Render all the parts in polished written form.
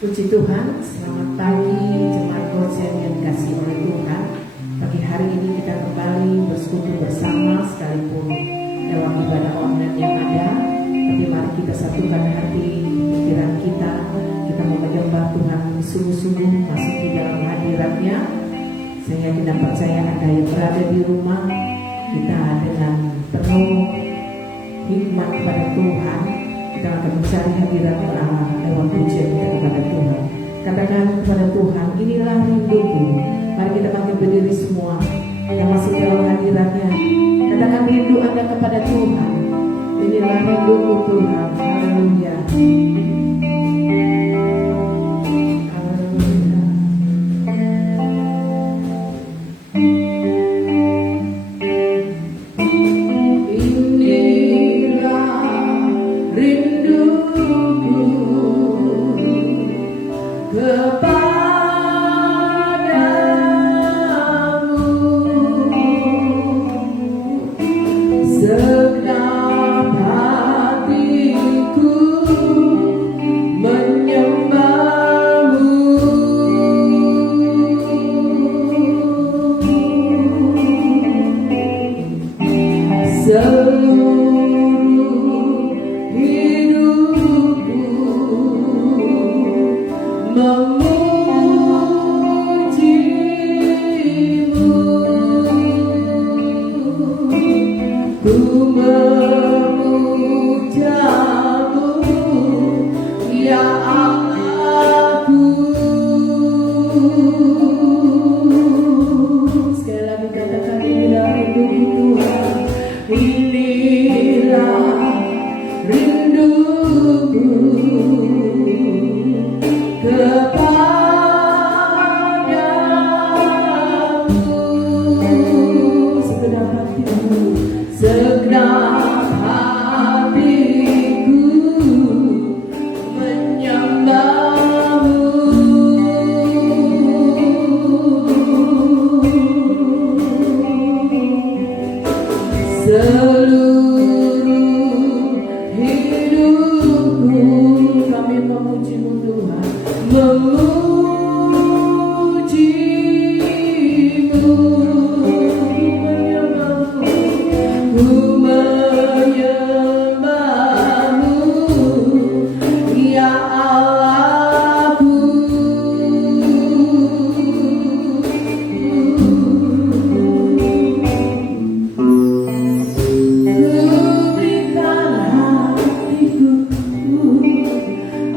Puji Tuhan, selamat pagi jemaat Gosen yang dikasihi oleh Tuhan. Pagi hari ini kita kembali bersekutu bersama sekalipun dalam ibadah online yang ada. Tapi mari kita satukan hati pikiran kita mau menyembah Tuhan sungguh-sungguh masuk di dalam hadirat-Nya. Sehingga kita percaya ada yang berada di rumah, kita dengan penuh hikmat kepada Tuhan, kita akan mencari hadirat Allah lewat pujian kita kepada Tuhan. Katakan kepada Tuhan, inilah rinduku. Mari kita bangkit berdiri semua, kita masuk dalam hadirat-Nya. Katakan rindu Anda kepada Tuhan. Inilah rinduku Tuhan. Haleluya.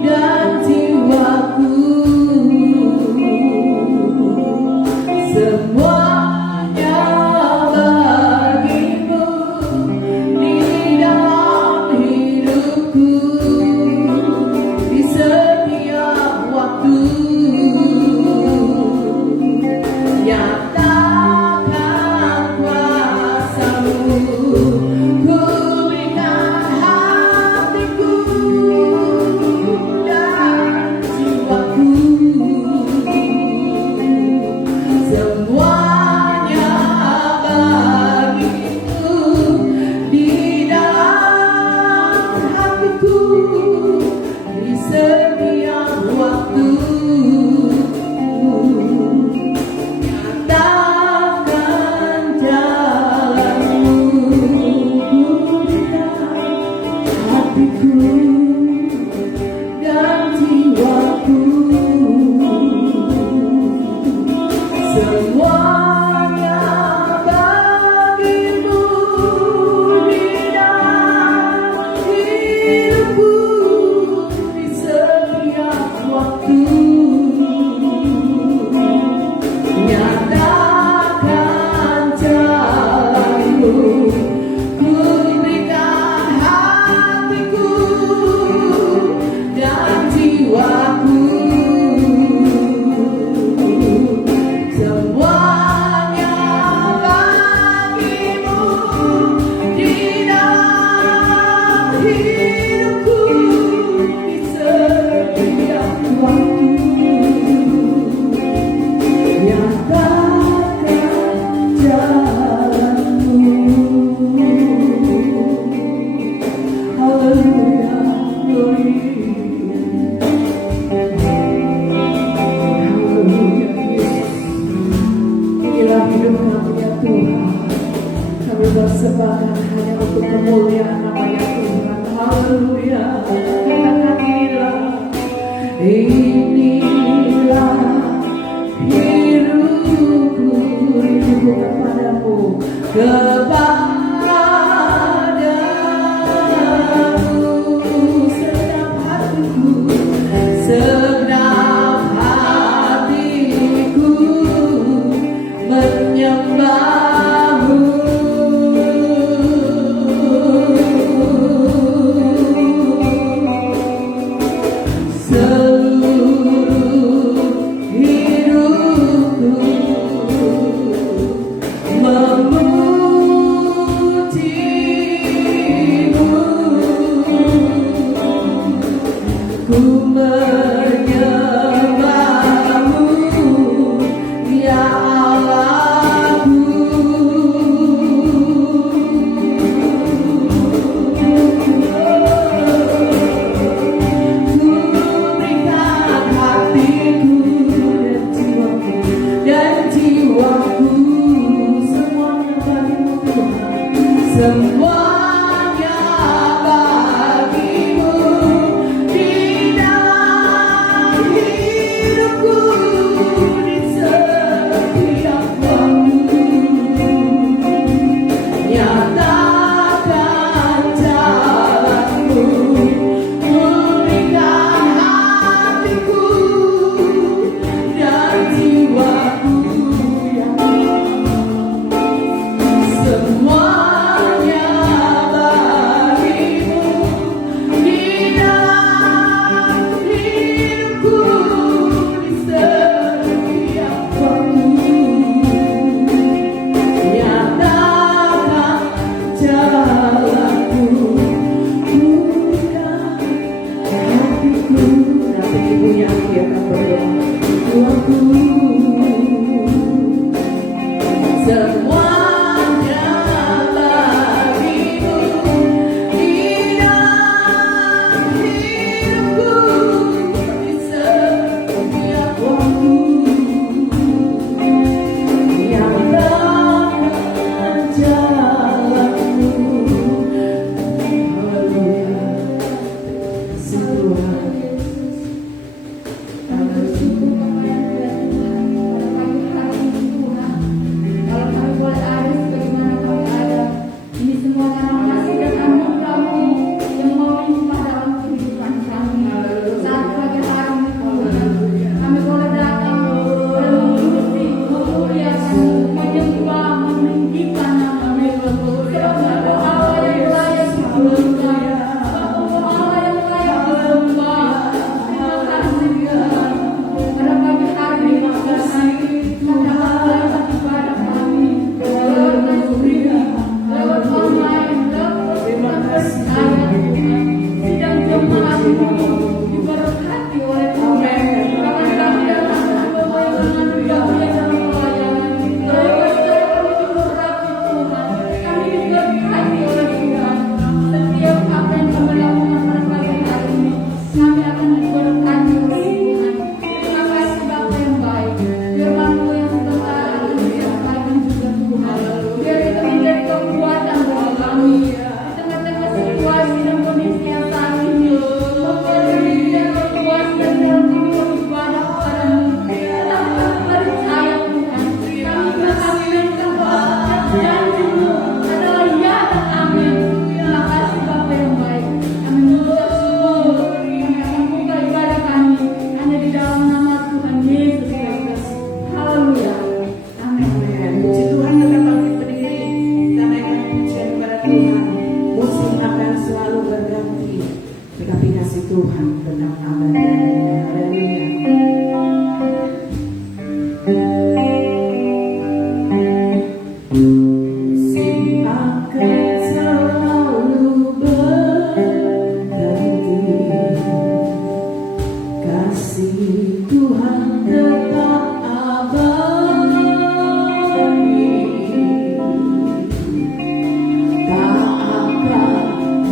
Dan jiwaku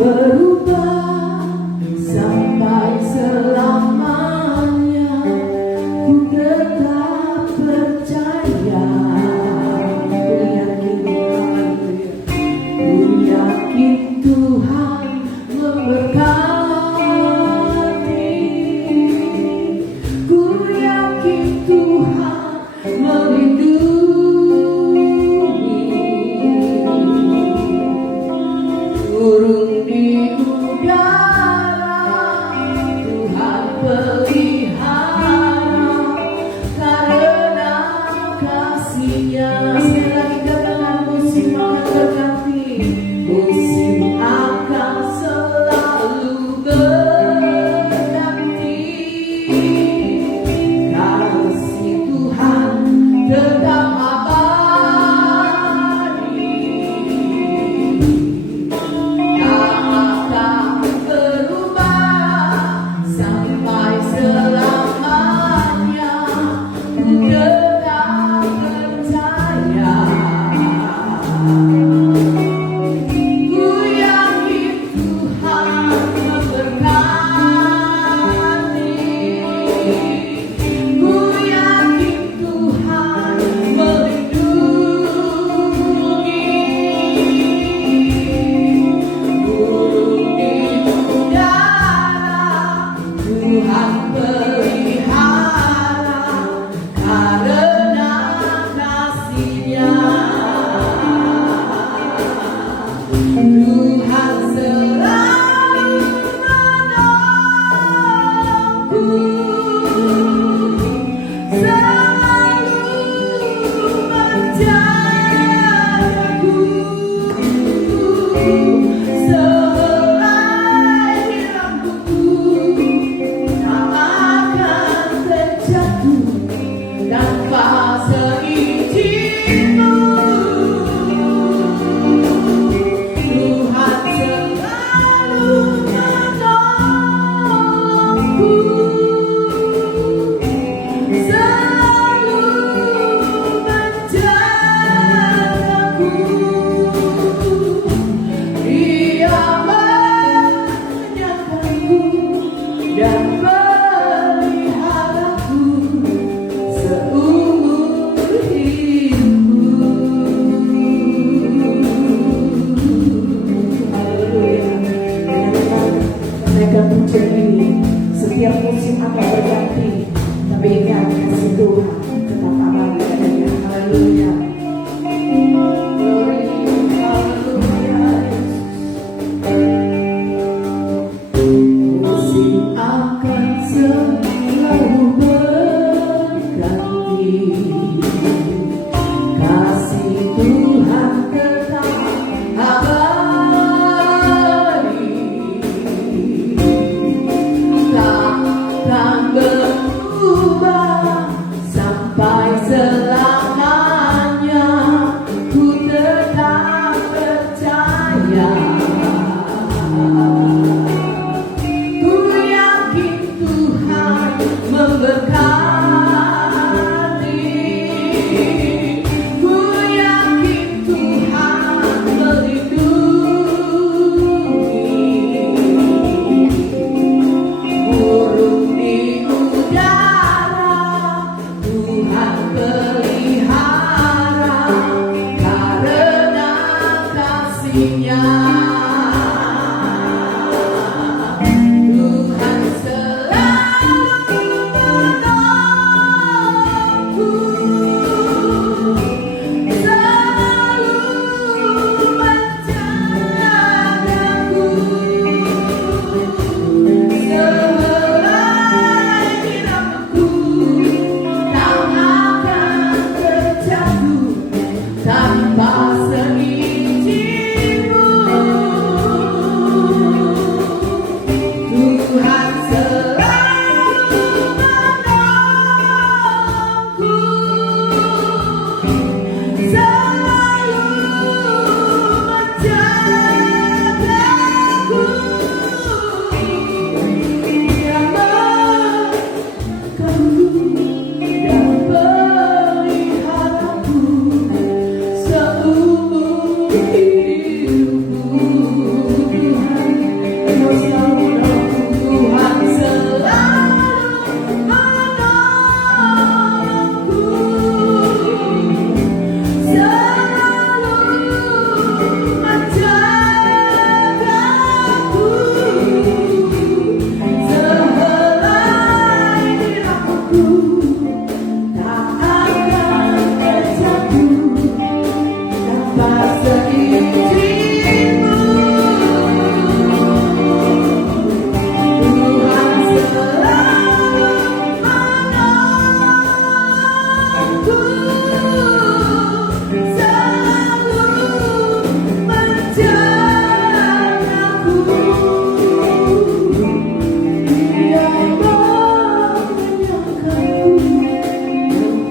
berubah sampai selama yang peliharaku seumur hidupku. Haleluya. Menaikkan pujian ini, setiap musim akan berganti, tapi ingat kasih Tuhan tetap abadi adanya. Haleluya. Glory, haleluya. Musim akan selalu berganti, kasih Tuhan tetap abadi, takkan berubah sampai selamanya. Ku tetap percaya, ku yakin Tuhan memberkati, ku yakin Tuhan melindungi. Burung di udara Tuhan pelihara karena kasih-Nya. Tuhan selalu menolongku, selalu menjagaku, sehelai hidupku tak akan terjatuh tanpa seizin-Mu. Tuhan selalu menolongku, selalu menjagaku, Dia melindungi dan peliharaku seumur hidupku. Tuhan selalu menolongku, Tuhan selalu menolongku, selalu menjagaku, sehelai hidupku tak akan terjatuh tanpa seizin-Mu. Tuhan selalu menolongku, selalu menjagaku, Dia menyangkaku,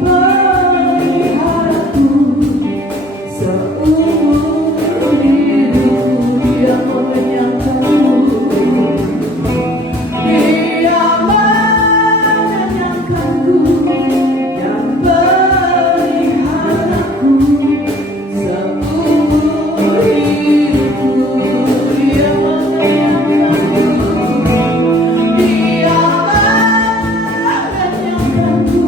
memeliharaku seumur hidupku. Dia menyangkaku, Dia menyangkaku dan peliharaku seumur hidupku. Dia menyangkaku, Dia menyangkaku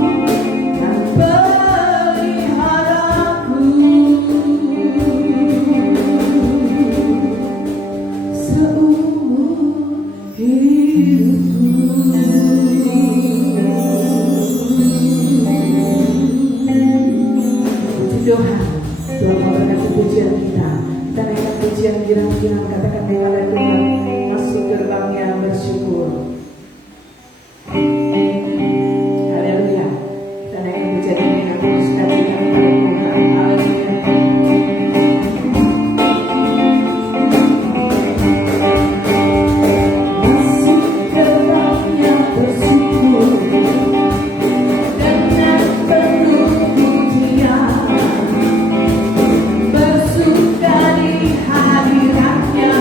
dan peliharaku seumur hidupku. Puji Tuhan, Tuhan memberkati pujian kita. Kita naikkan pujian girang-girang, katakan kepada Tuhan, masuk gerbangnya bersyukur. Haleluya. Kita naikkan pujian ini dengan penuh sukacita kepada Tuhan. Haleluya. Masuk gerbangnya bersyukur dengan penuh pujian, bersuka di hadirat-Nya.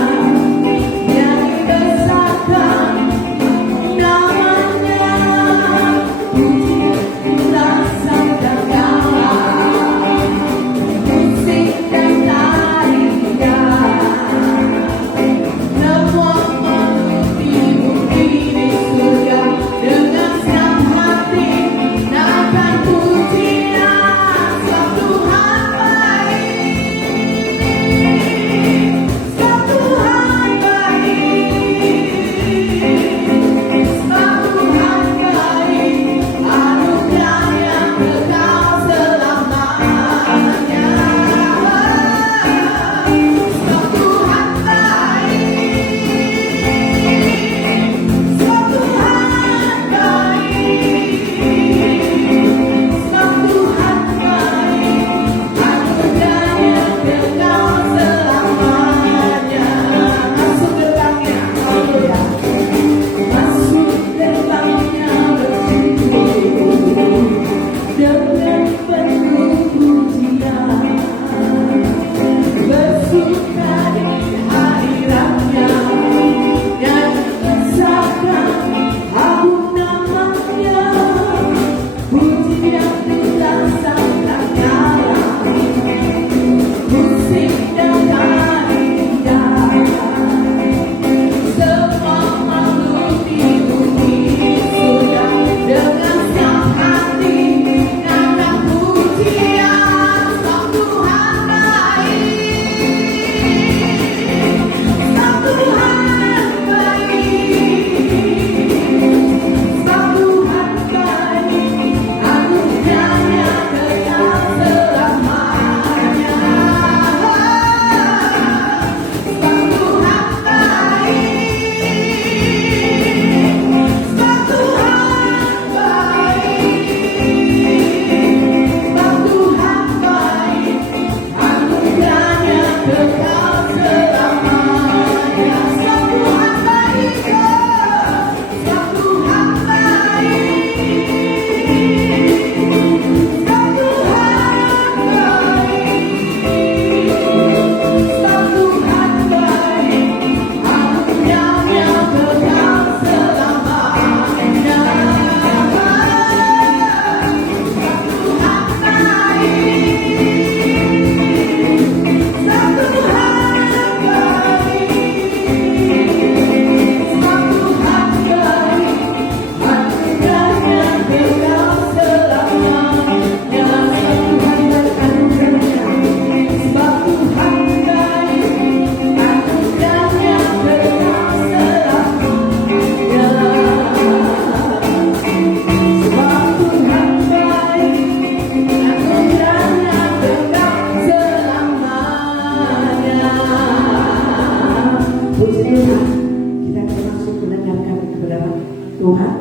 Tuhan.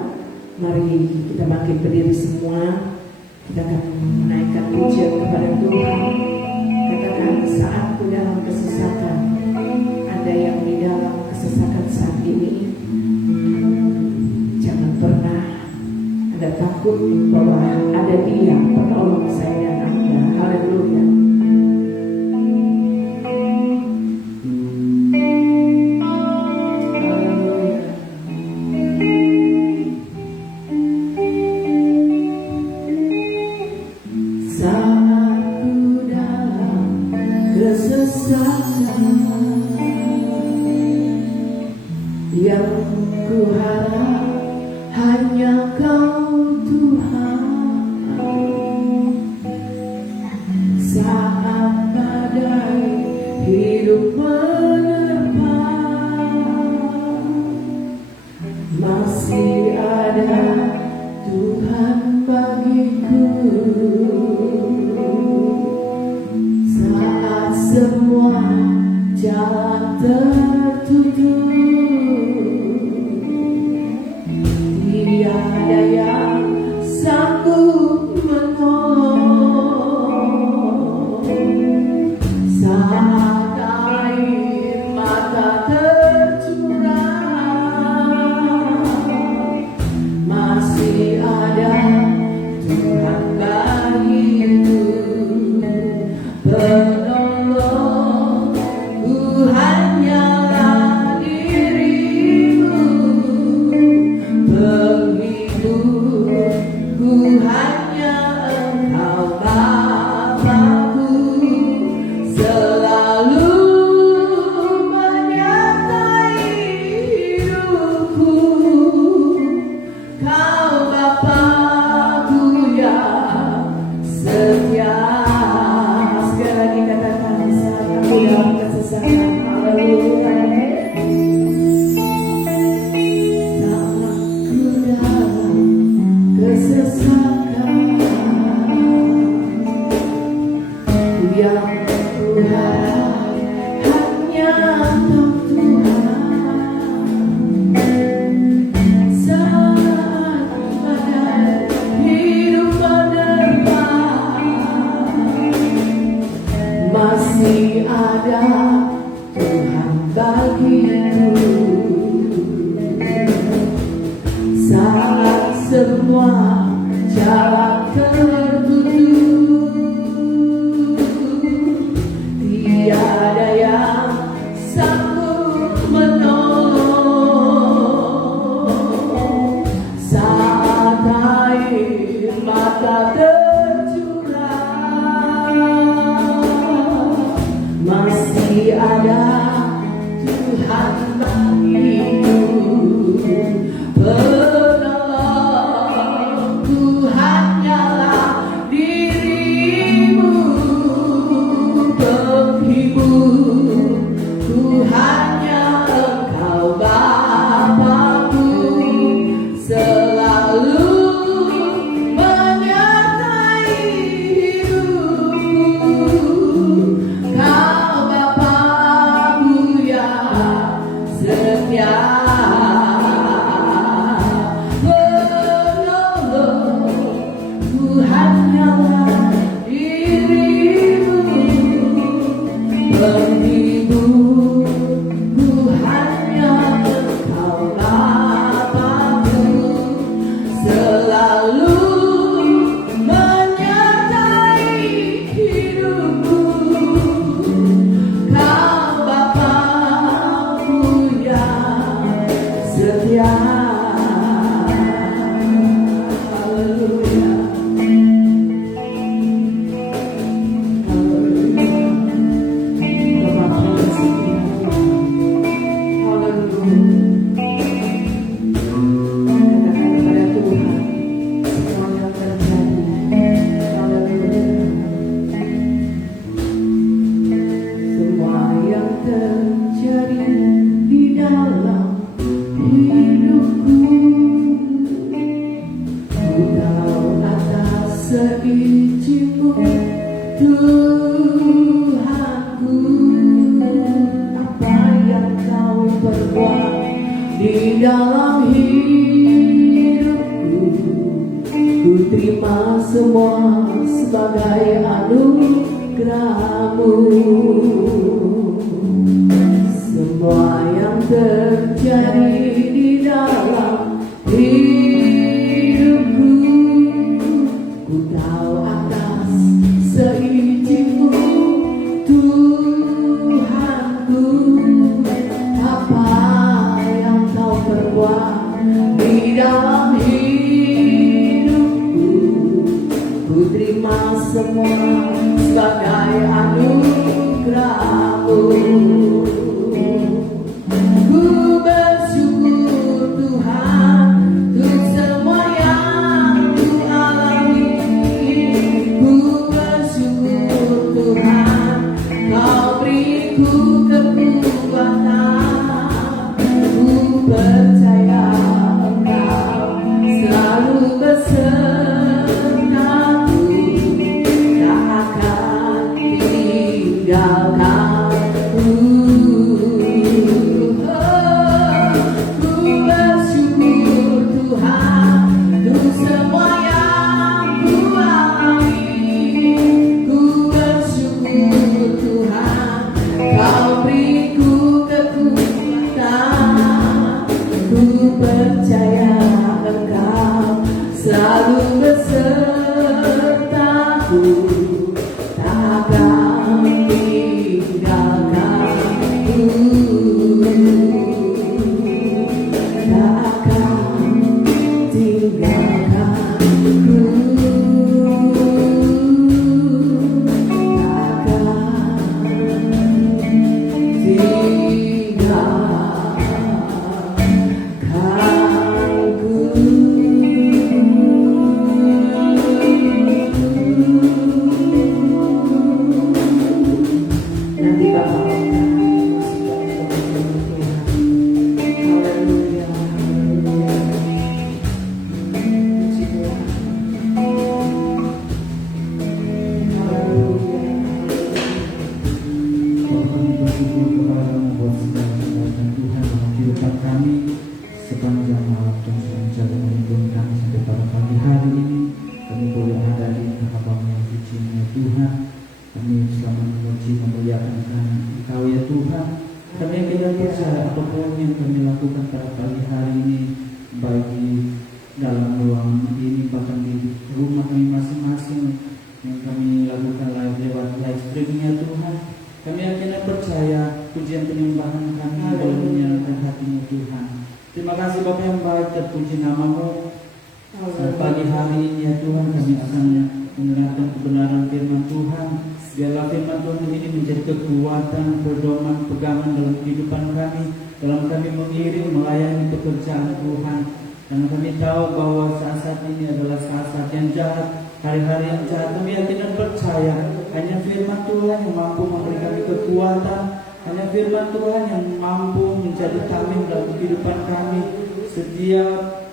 Mari kita bangkit berdiri semua. Kita akan menaikkan pujian kepada Tuhan. Katakan, saatku dalam kesesakan. Ada yang di dalam kesesakan saat ini, jangan pernah Anda takut bahwa ada Dia penolong saya dan Anda. Haleluya. Yang ku harap hanya Kau Tuhan. Saat badai hidup menerpa, masih ada Tuhan bagiku. Saat semua jalan tertutup, tiada yang sanggup menolong. Saat air mata tercurah, masih ada Tuhan bagiku penolong. Ku hanyalah dirimu, penghibur. Ku hanya Engkau Bapa-Ku, selalu menyertai hidupku. Kau Bapa-Ku yang setia. Sekali lagi katakan, saat aku dalam kesesakan. Haleluya. Yang ku harap hanya Kau Tuhan. Saat badai hidup menerpa, masih ada Tuhan bagiku. Saat semua jalan tertutup, tiada yang sanggup menolong. Saat air mata tercurah, masih ada Tuhan bagiku penolong. Ku hanya terima semua sebagai anugerah-Mu. Semua yang terjadi di dalam hidupku, ku tahu atas seizin-Mu, Tuhanku. Apa yang Kau perbuat di dalam hidupku, ku terima semua sebagai anugerah-Mu. Ku bersyukur Tuhan untuk semua yang Ku alami. Ku bersyukur Tuhan Kau beriku kekuatan. Ku percaya Engkau selalu besertaku, tak akan tinggalkanku. Ku bersyukur Tuhan untuk semua yang Ku alami. Ku bersyukur Tuhan Kau beriku kekuatan. Ku percaya Engkau selalu besertaku, tak akan tinggalkanku, tak akan tinggalkanku, tak akan nanti Bapak haleluya, haleluya. Puji Tuhan. Haleluya. Kami bersyukur kepada-Mu buat segala kebaikan Tuhan dalam kehidupan kami sepanjang waktu yang menjadi memimpin kami sampai pada pagi hari ini. Kami boleh ada di hadapan-Mu yang suci ya Tuhan. Kami selalu memuji memuliakan Engkau ya Tuhan. Kami tidak percaya apapun yang kami lakukan pada pagi hari ini, baik di dalam ruangan ini bahkan di rumah kami masing-masing yang kami lakukan lewat live streaming ya Tuhan. Kami akhirnya percaya pujian penyembahan kami boleh menyenangkan hati-Mu Tuhan. Terima kasih Bapa yang baik, terpuji nama-Mu. Pagi hari ini ya Tuhan kami akan mendengarkan kebenaran firman Tuhan. Biarlah firman Tuhan ini menjadi kekuatan, pedoman, pegangan dalam kehidupan kami, dalam kami mengiring, melayani pekerjaan Tuhan. Karena kami tahu bahwa saat-saat ini adalah saat-saat yang jahat, hari-hari yang jahat. Kami yakin dan percaya hanya firman Tuhan yang mampu memberi kami kekuatan, hanya firman Tuhan yang mampu menjadi tameng dalam kehidupan kami. Setiap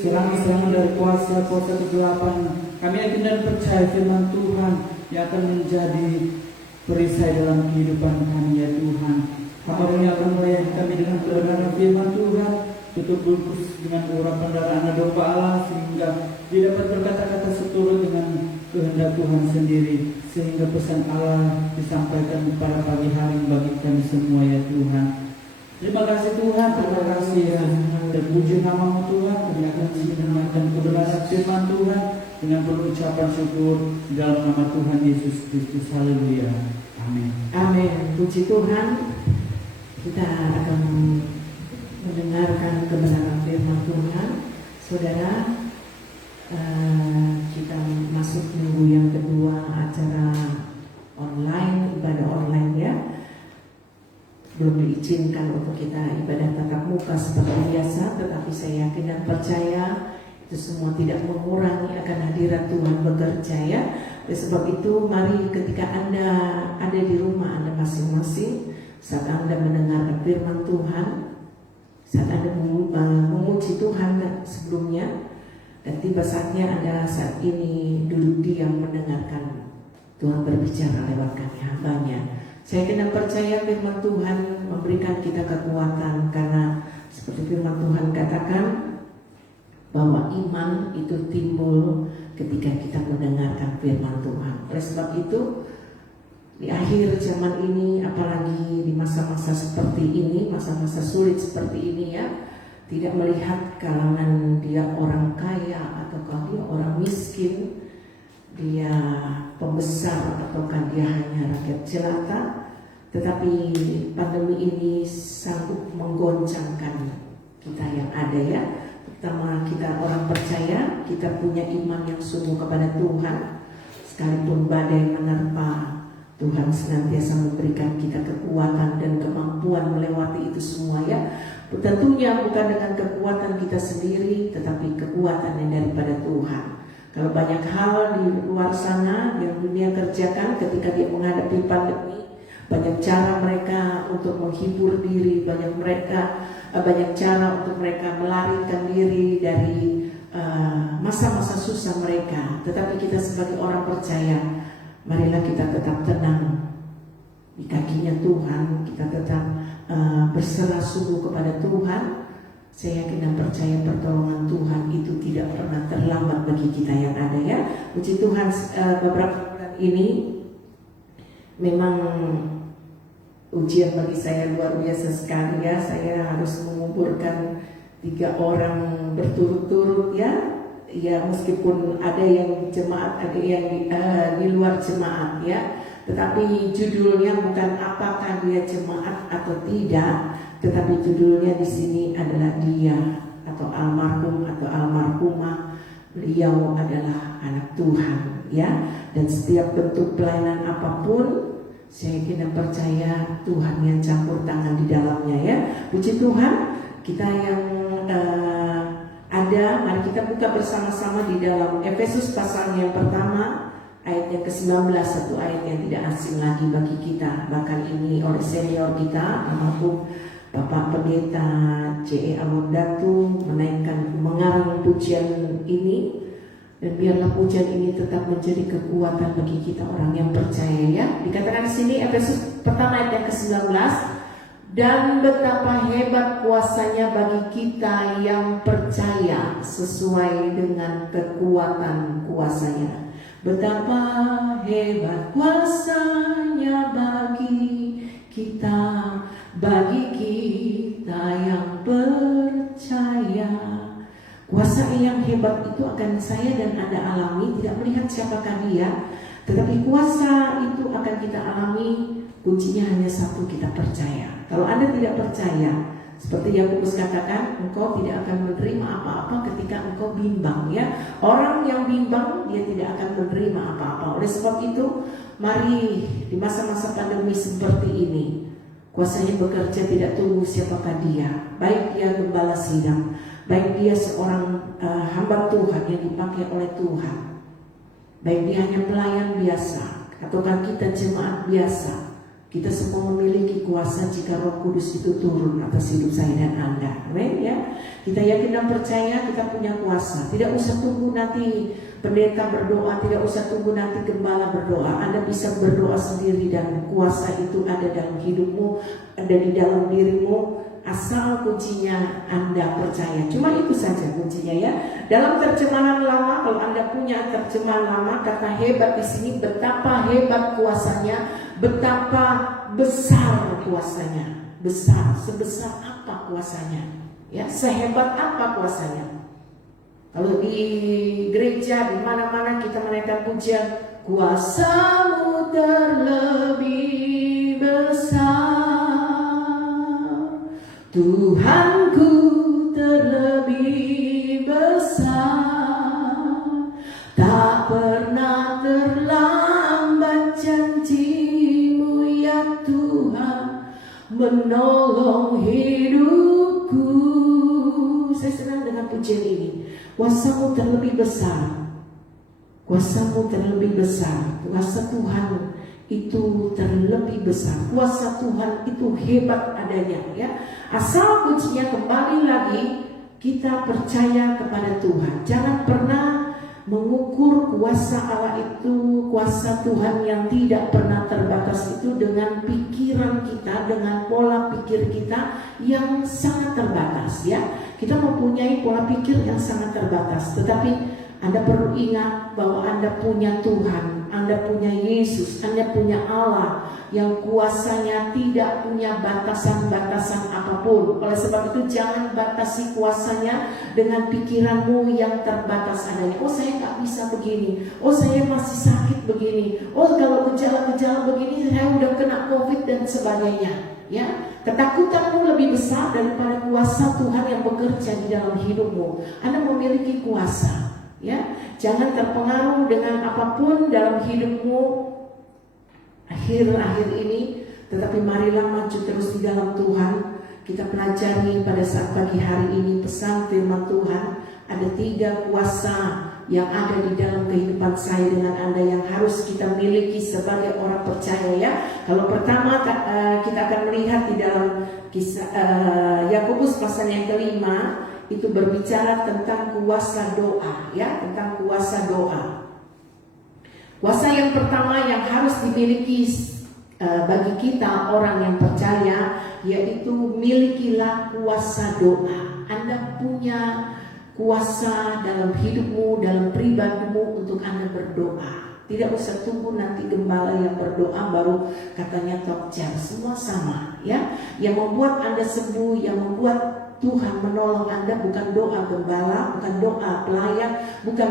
serangan-serangan dari kuasa kegelapan, kami yakin dan percaya firman Tuhan yang akan menjadi perisai dalam kehidupan kami ya Tuhan. Hamba-Mu yang akan melayani kami dengan kebenaran firman Tuhan, tutup bungkus dengan urapan darah anak domba Allah, sehingga dia dapat berkata-kata seturut dengan kehendak Tuhan sendiri, sehingga pesan Allah disampaikan pada pagi hari bagi kami semua ya Tuhan. Terima kasih Tuhan, terima kasih ya. Terpuji nama-Mu Tuhan. Kami akan mendengarkan kebenaran firman Tuhan dengan berucapan syukur dalam nama Tuhan Yesus Kristus. Haleluya. Amin. Amin. Puji Tuhan. Kita akan mendengarkan kebenaran firman Tuhan. Saudara, kita masuk minggu yang kedua acara online, ibadah online ya. Belum diizinkan untuk kita ibadah tatap muka seperti biasa, tetapi saya yakin dan percaya itu semua tidak mengurangi akan hadirat Tuhan bekerja ya. Oleh sebab itu mari ketika Anda ada di rumah Anda masing-masing, saat Anda mendengar firman Tuhan, saat Anda memuji Tuhan sebelumnya, dan tiba saatnya Anda saat ini duduk diam mendengarkan Tuhan berbicara lewat kami hamba-Nya. Saya kena percaya firman Tuhan memberikan kita kekuatan, karena seperti firman Tuhan katakan bahwa iman itu timbul ketika kita mendengarkan firman Tuhan. Oleh sebab itu, di akhir zaman ini, apalagi di masa-masa seperti ini, masa-masa sulit seperti ini ya, tidak melihat kalangan dia orang kaya ataukah dia orang miskin, dia pembesar ataukah dia hanya rakyat jelata, tetapi pandemi ini sanggup menggoncangkan kita yang ada ya. Pertama, kita orang percaya, kita punya iman yang sungguh kepada Tuhan. Sekalipun badai menerpa, Tuhan senantiasa memberikan kita kekuatan dan kemampuan melewati itu semua ya. Tentunya bukan dengan kekuatan kita sendiri, tetapi kekuatan yang daripada Tuhan. Kalau banyak hal di luar sana yang dunia kerjakan ketika dia menghadapi pandemi, banyak cara mereka untuk menghibur diri, banyak cara untuk mereka melarikan diri dari masa-masa susah mereka. Tetapi kita sebagai orang percaya, marilah kita tetap tenang di kakinya Tuhan, kita tetap berserah sungguh kepada Tuhan. Saya yakin dan percaya pertolongan Tuhan itu tidak pernah terlambat bagi kita yang ada ya. Puji Tuhan, beberapa bulan ini memang ujian bagi saya luar biasa sekali ya. Saya harus menguburkan 3 orang berturut-turut ya. Ya meskipun ada yang jemaat, ada yang di luar jemaat ya. Tetapi judulnya bukan apakah dia jemaat atau tidak, tetapi judulnya di sini adalah dia atau almarhum atau almarhumah. Beliau adalah anak Tuhan ya. Dan setiap bentuk pelayanan apapun, saya yakin dan percaya Tuhan yang campur tangan di dalamnya ya. Puji Tuhan, kita yang ada, mari kita buka bersama-sama di dalam Efesus pasal yang pertama, ayat yang ke-19, satu ayat yang tidak asing lagi bagi kita. Bahkan ini oleh senior kita, almarhum Bapak Pendeta C.E. Amondatu menaikkan mengarang pujian ini. Dan biarlah pujian ini tetap menjadi kekuatan bagi kita orang yang percaya ya. Dikatakan di sini Efesus pertama ayat yang ke-19, dan betapa hebat kuasanya bagi kita yang percaya sesuai dengan kekuatan kuasanya. Betapa hebat kuasanya bagi kita yang percaya. Kuasa yang hebat itu akan saya dan Anda alami, tidak melihat siapakah dia, tetapi kuasa itu akan kita alami. Kuncinya hanya satu, kita percaya. Kalau Anda tidak percaya, seperti Yakobus katakan, engkau tidak akan menerima apa-apa ketika engkau bimbang ya. Orang yang bimbang, dia tidak akan menerima apa-apa. Oleh sebab itu, mari di masa-masa pandemi seperti ini, kuasanya bekerja tidak tunggu siapakah dia. Baik dia gembala sidang, baik dia seorang hamba Tuhan yang dipakai oleh Tuhan, baik dia hanya pelayan biasa ataukah kita jemaat biasa, kita semua memiliki kuasa jika Roh Kudus itu turun atas hidup saya dan Anda. Amin ya. Kita yakin dan percaya kita punya kuasa. Tidak usah tunggu nanti pendeta berdoa, tidak usah tunggu nanti gembala berdoa. Anda bisa berdoa sendiri dan kuasa itu ada dalam hidupmu, ada di dalam dirimu. Asal kuncinya Anda percaya. Cuma itu saja kuncinya ya. Dalam terjemahan lama, kalau Anda punya terjemahan lama, kata hebat di sini betapa hebat kuasanya, betapa besar kuasanya. Besar, sebesar apa kuasanya? Ya, sehebat apa kuasanya? Kalau di gereja di mana-mana kita menaikkan pujian, kuasamu terlebih besar. Tuhanku terlebih besar, tak pernah terlambat janjimu ya Tuhan menolong hidupku. Saya senang dengan pujian ini. Kuasamu terlebih besar, kuasamu terlebih besar, kuasa Tuhan itu terlebih besar, kuasa Tuhan itu hebat adanya ya. Asal kuncinya kembali lagi kita percaya kepada Tuhan. Jangan pernah mengukur kuasa Allah itu, kuasa Tuhan yang tidak pernah terbatas itu dengan pikiran kita, dengan pola pikir kita yang sangat terbatas ya. Kita mempunyai pola pikir yang sangat terbatas, tetapi Anda perlu ingat bahwa Anda punya Tuhan, Anda punya Yesus, Anda punya Allah yang kuasanya tidak punya batasan-batasan apapun. Oleh sebab itu jangan batasi kuasanya dengan pikiranmu yang terbatas adanya. Oh, saya nggak bisa begini. Oh, saya masih sakit begini. Oh, kalau gejala-gejala begini saya udah kena COVID dan sebagainya. Ya, ketakutanmu lebih besar daripada kuasa Tuhan yang bekerja di dalam hidupmu. Anda memiliki kuasa. Ya, jangan terpengaruh dengan apapun dalam hidupmu akhir-akhir ini, tetapi marilah maju terus di dalam Tuhan. Kita pelajari pada saat pagi hari ini pesan firman Tuhan. Ada 3 kuasa yang ada di dalam kehidupan saya dengan Anda yang harus kita miliki sebagai orang percaya, ya. Kalau pertama kita akan melihat di dalam kisah Yakobus pasal yang kelima, itu berbicara tentang kuasa doa, ya, tentang kuasa doa. Kuasa yang pertama yang harus dimiliki bagi kita orang yang percaya, yaitu milikilah kuasa doa. Anda punya kuasa dalam hidupmu, dalam pribadimu untuk Anda berdoa. Tidak usah tunggu nanti gembala yang berdoa baru katanya talk jam. Semua sama, ya. Yang membuat Anda sembuh, yang membuat Tuhan menolong Anda bukan doa gembala, bukan doa pelayan, bukan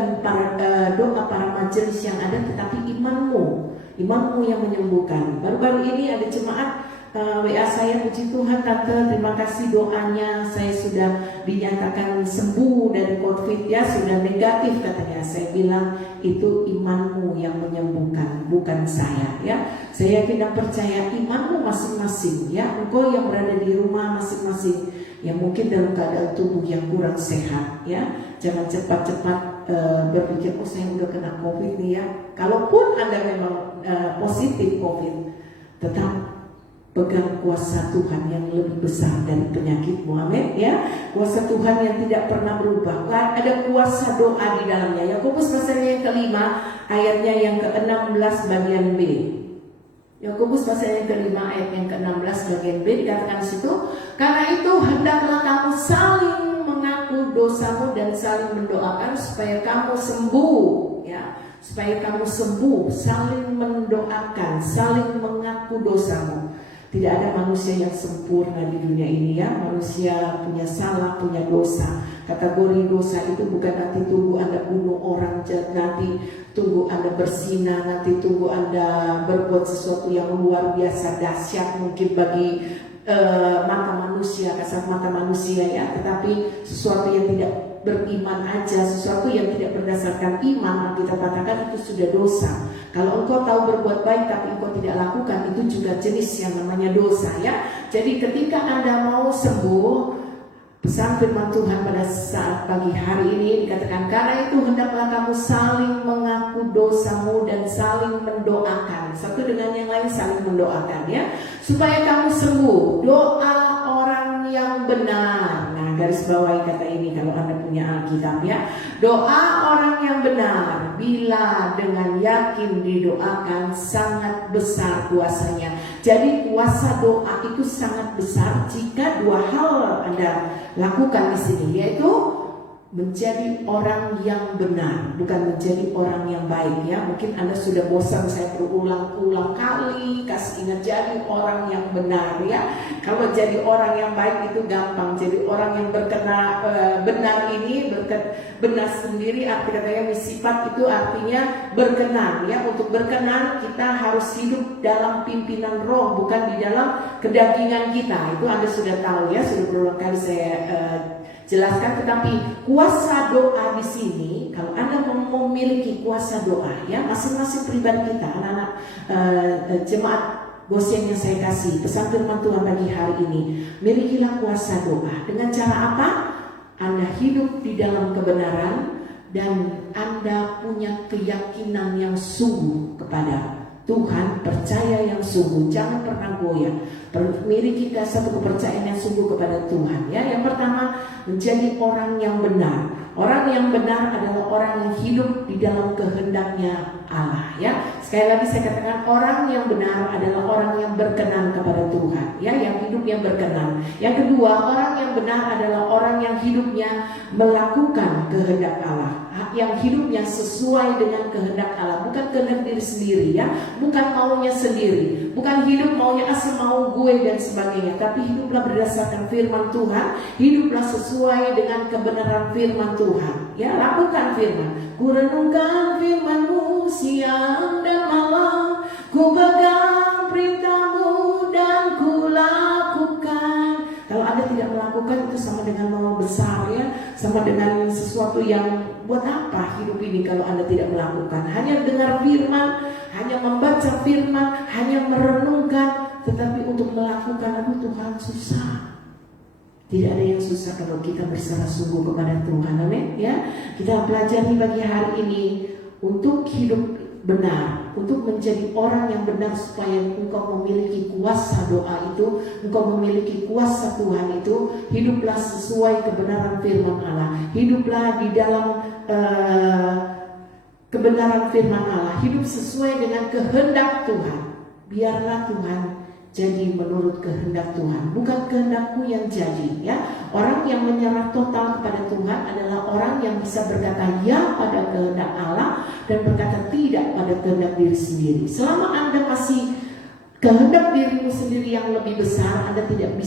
doa para majelis yang ada, tetapi imanmu yang menyembuhkan. Baru-baru ini ada jemaat WA saya, puji Tuhan tante, terima kasih doanya, saya sudah dinyatakan sembuh dari COVID, ya, sudah negatif katanya. Saya bilang itu imanmu yang menyembuhkan, bukan saya, ya. Saya yakin dan percaya imanmu masing-masing, ya. Engkau yang berada di rumah masing-masing yang mungkin dalam keadaan tubuh yang kurang sehat, ya, jangan cepat-cepat berpikir, oh saya udah kena COVID nih, ya. Kalaupun Anda memang positif COVID, tetap pegang kuasa Tuhan yang lebih besar dari penyakitmu, amin, ya. Kuasa Tuhan yang tidak pernah berubah. Ada kuasa doa di dalamnya. Yakobus pasal yang kelima, ayatnya yang ke-16 bagian B. Yakobus pasal yang kelima ayat yang ke-16 bagian B dikatakan situ, karena itu hendaklah kamu saling mengaku dosamu dan saling mendoakan supaya kamu sembuh, ya, supaya kamu sembuh, saling mendoakan, saling mengaku dosamu. Tidak ada manusia yang sempurna di dunia ini, ya. Manusia punya salah, punya dosa. Kategori dosa itu bukan nanti tunggu Anda bunuh orang, nanti tunggu Anda berzina, nanti tunggu Anda berbuat sesuatu yang luar biasa dahsyat mungkin bagi mata manusia, kasat mata manusia, ya. Tetapi sesuatu yang tidak beriman aja, sesuatu yang tidak berdasarkan iman, kita katakan itu sudah dosa. Kalau engkau tahu berbuat baik tapi engkau tidak lakukan, itu juga jenis yang namanya dosa, ya. Jadi ketika Anda mau sembuh, pesan firman Tuhan pada saat pagi hari ini dikatakan, karena itu hendaklah kamu saling mengaku dosamu dan saling mendoakan, satu dengan yang lain saling mendoakan, ya, supaya kamu sembuh. Doa orang yang benar, nah garis bawahi kata ini kalau Anda punya Alkitab, ya. Doa orang yang benar bila dengan yakin didoakan sangat besar kuasanya. Jadi kuasa doa itu sangat besar jika 2 hal Anda lakukan di sini, yaitu menjadi orang yang benar, bukan menjadi orang yang baik, ya. Mungkin Anda sudah bosan saya berulang-ulang kali kasih ingat, jadi orang yang benar, ya. Kalau jadi orang yang baik itu gampang, jadi orang yang benar ini benar sendiri, arti katanya sifat itu artinya berkenan, ya. Untuk berkenan kita harus hidup dalam pimpinan roh, bukan di dalam kedagingan kita. Itu Anda sudah tahu, ya, sudah berulang kali saya jelaskan. Tetapi kuasa doa di sini, kalau Anda memiliki kuasa doa, ya, masing-masing pribadi kita, anak-anak jemaat Goshen yang saya kasih, pesan firman Tuhan pagi hari ini, milikilah kuasa doa. Dengan cara apa? Anda hidup di dalam kebenaran dan Anda punya keyakinan yang sungguh kepada Tuhan, percaya yang sungguh, jangan pernah goyah. Miliki satu kepercayaan yang sungguh kepada Tuhan, ya. Yang pertama, menjadi orang yang benar. Orang yang benar adalah orang yang hidup di dalam kehendaknya Allah, ya. Sekali lagi saya katakan, orang yang benar adalah orang yang berkenan kepada Tuhan, ya, yang hidup yang berkenan. Yang kedua, orang yang benar adalah orang yang hidupnya melakukan kehendak Allah, yang hidupnya sesuai dengan kehendak Allah, bukan kehendak diri sendiri, ya, bukan maunya sendiri, bukan hidup maunya asal mau gue dan sebagainya, tapi hiduplah berdasarkan firman Tuhan, hiduplah sesuai dengan kebenaran firman Tuhan, ya, lakukan firman. Ku renungkan firman-Mu siang dan malam, ku pegang perintah-Mu dan ku lakukan. Kalau Anda tidak melakukan, itu sama dengan mau besar, ya, sama dengan sesuatu yang buat apa hidup ini kalau Anda tidak melakukan. Hanya dengar firman, hanya membaca firman, hanya merenungkan, tetapi untuk melakukan, aduh Tuhan, susah. Tidak ada yang susah kalau kita berserah sungguh kepada Tuhan, amin, ya. Kita pelajari bagi hari ini untuk hidup benar, untuk menjadi orang yang benar, supaya engkau memiliki kuasa doa itu, engkau memiliki kuasa Tuhan itu. Hiduplah sesuai kebenaran firman Allah, hiduplah di dalam kebenaran firman Allah, hidup sesuai dengan kehendak Tuhan. Biarlah Tuhan jadi menurut kehendak Tuhan, bukan kehendakku yang jadi, ya. Orang yang menyerah total kepada Tuhan adalah orang yang bisa berkata ya pada kehendak Allah dan berkata tidak pada kehendak diri sendiri. Selama Anda masih kehendak dirimu sendiri yang lebih besar, Anda tidak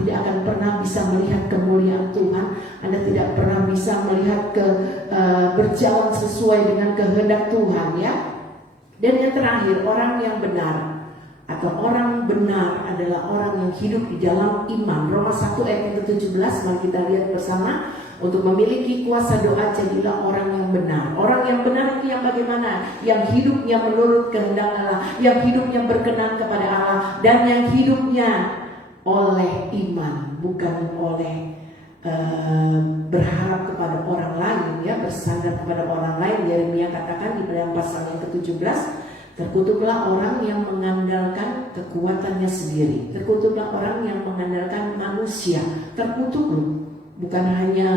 akan pernah bisa melihat kemuliaan Tuhan. Anda tidak pernah bisa melihat berjalan sesuai dengan kehendak Tuhan, ya. Dan yang terakhir, orang yang benar atau orang benar adalah orang yang hidup di dalam iman. Roma 1 ayat yang ke-17, mari kita lihat bersama. Untuk memiliki kuasa doa, jadilah orang yang benar. Orang yang benar itu yang bagaimana? Yang hidupnya menurut kehendak Allah, yang hidupnya berkenan kepada Allah, dan yang hidupnya oleh iman, bukan oleh berharap kepada orang lain, ya, bersandar kepada orang lain. Yeremia katakan di dalam pasal yang ke-17, terkutuklah orang yang mengandalkan kekuatannya sendiri. Terkutuklah orang yang mengandalkan manusia. Terkutuk loh. Bukan hanya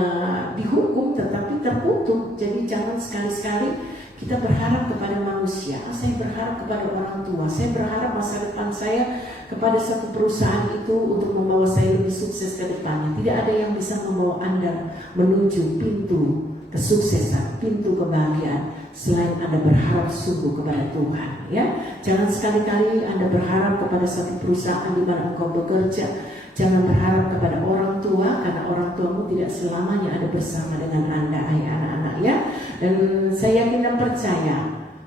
dihukum, tetapi terkutuk. Jadi jangan sekali-sekali kita berharap kepada manusia. Saya berharap kepada orang tua. Saya berharap masa depan saya kepada satu perusahaan itu untuk membawa saya lebih sukses ke depannya. Tidak ada yang bisa membawa Anda menuju pintu kesuksesan, pintu kebahagiaan, selain Anda berharap sungguh kepada Tuhan, ya. Jangan sekali-kali Anda berharap kepada satu perusahaan di mana engkau bekerja. Jangan berharap kepada orang tua, karena orang tuamu tidak selamanya ada bersama dengan Anda, hai anak-anak, ya. Dan saya yakin dan percaya,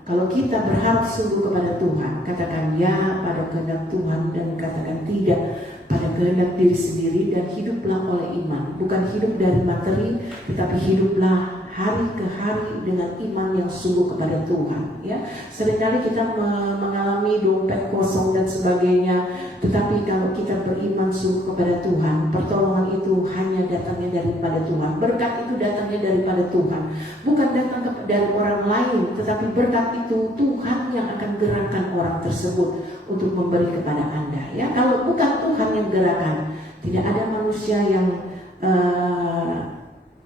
kalau kita berharap sungguh kepada Tuhan, katakan ya pada kehendak Tuhan dan katakan tidak pada kehendak diri sendiri, dan hiduplah oleh iman. Bukan hidup dari materi, tetapi hiduplah hari ke hari dengan iman yang sungguh kepada Tuhan, ya. Seringkali kita mengalami dompet kosong dan sebagainya, tetapi kalau kita beriman sungguh kepada Tuhan, pertolongan itu hanya datangnya daripada Tuhan, berkat itu datangnya daripada Tuhan, bukan datang dari orang lain, tetapi berkat itu Tuhan yang akan gerakkan orang tersebut untuk memberi kepada Anda, ya. Kalau bukan Tuhan yang gerakan, tidak ada manusia yang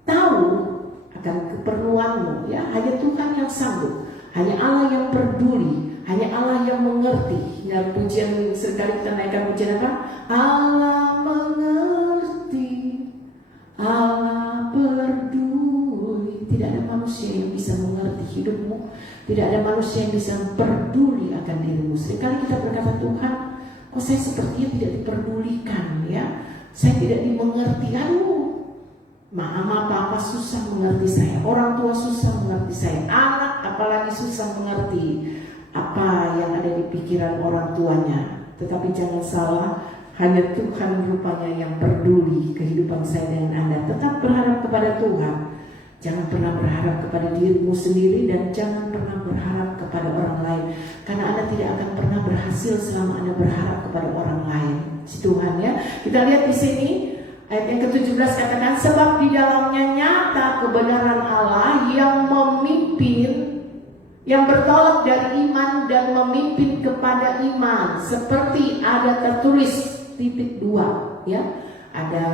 tahu akan keperluanmu, ya. Hanya Tuhan yang sanggup, hanya Allah yang peduli, hanya Allah yang mengerti. Ya, pujian sekali kita naikkan pujian apa? Allah mengerti, Allah peduli. Tidak ada manusia yang bisa mengerti hidupmu, tidak ada manusia yang bisa peduli akan dirimu. Seringkali kita berkata, Tuhan, kok saya sepertinya tidak diperdulikan, ya. Saya tidak dimengerti. Aduh, mama papa susah mengerti saya, orang tua susah mengerti saya, anak apalagi susah mengerti apa yang ada di pikiran orang tuanya. Tetapi jangan salah, hanya Tuhan rupanya yang peduli kehidupan saya dengan Anda. Tetap berharap kepada Tuhan. Jangan pernah berharap kepada dirimu sendiri, dan jangan pernah berharap kepada orang lain, karena Anda tidak akan pernah berhasil selama Anda berharap kepada orang lain. Si Tuhan, ya. Kita lihat di sini ayat yang ke-17 katakan, sebab di dalamnya nyata kebenaran Allah yang memimpin, yang bertolak dari iman dan memimpin kepada iman, seperti ada tertulis titik 2, ya. Ada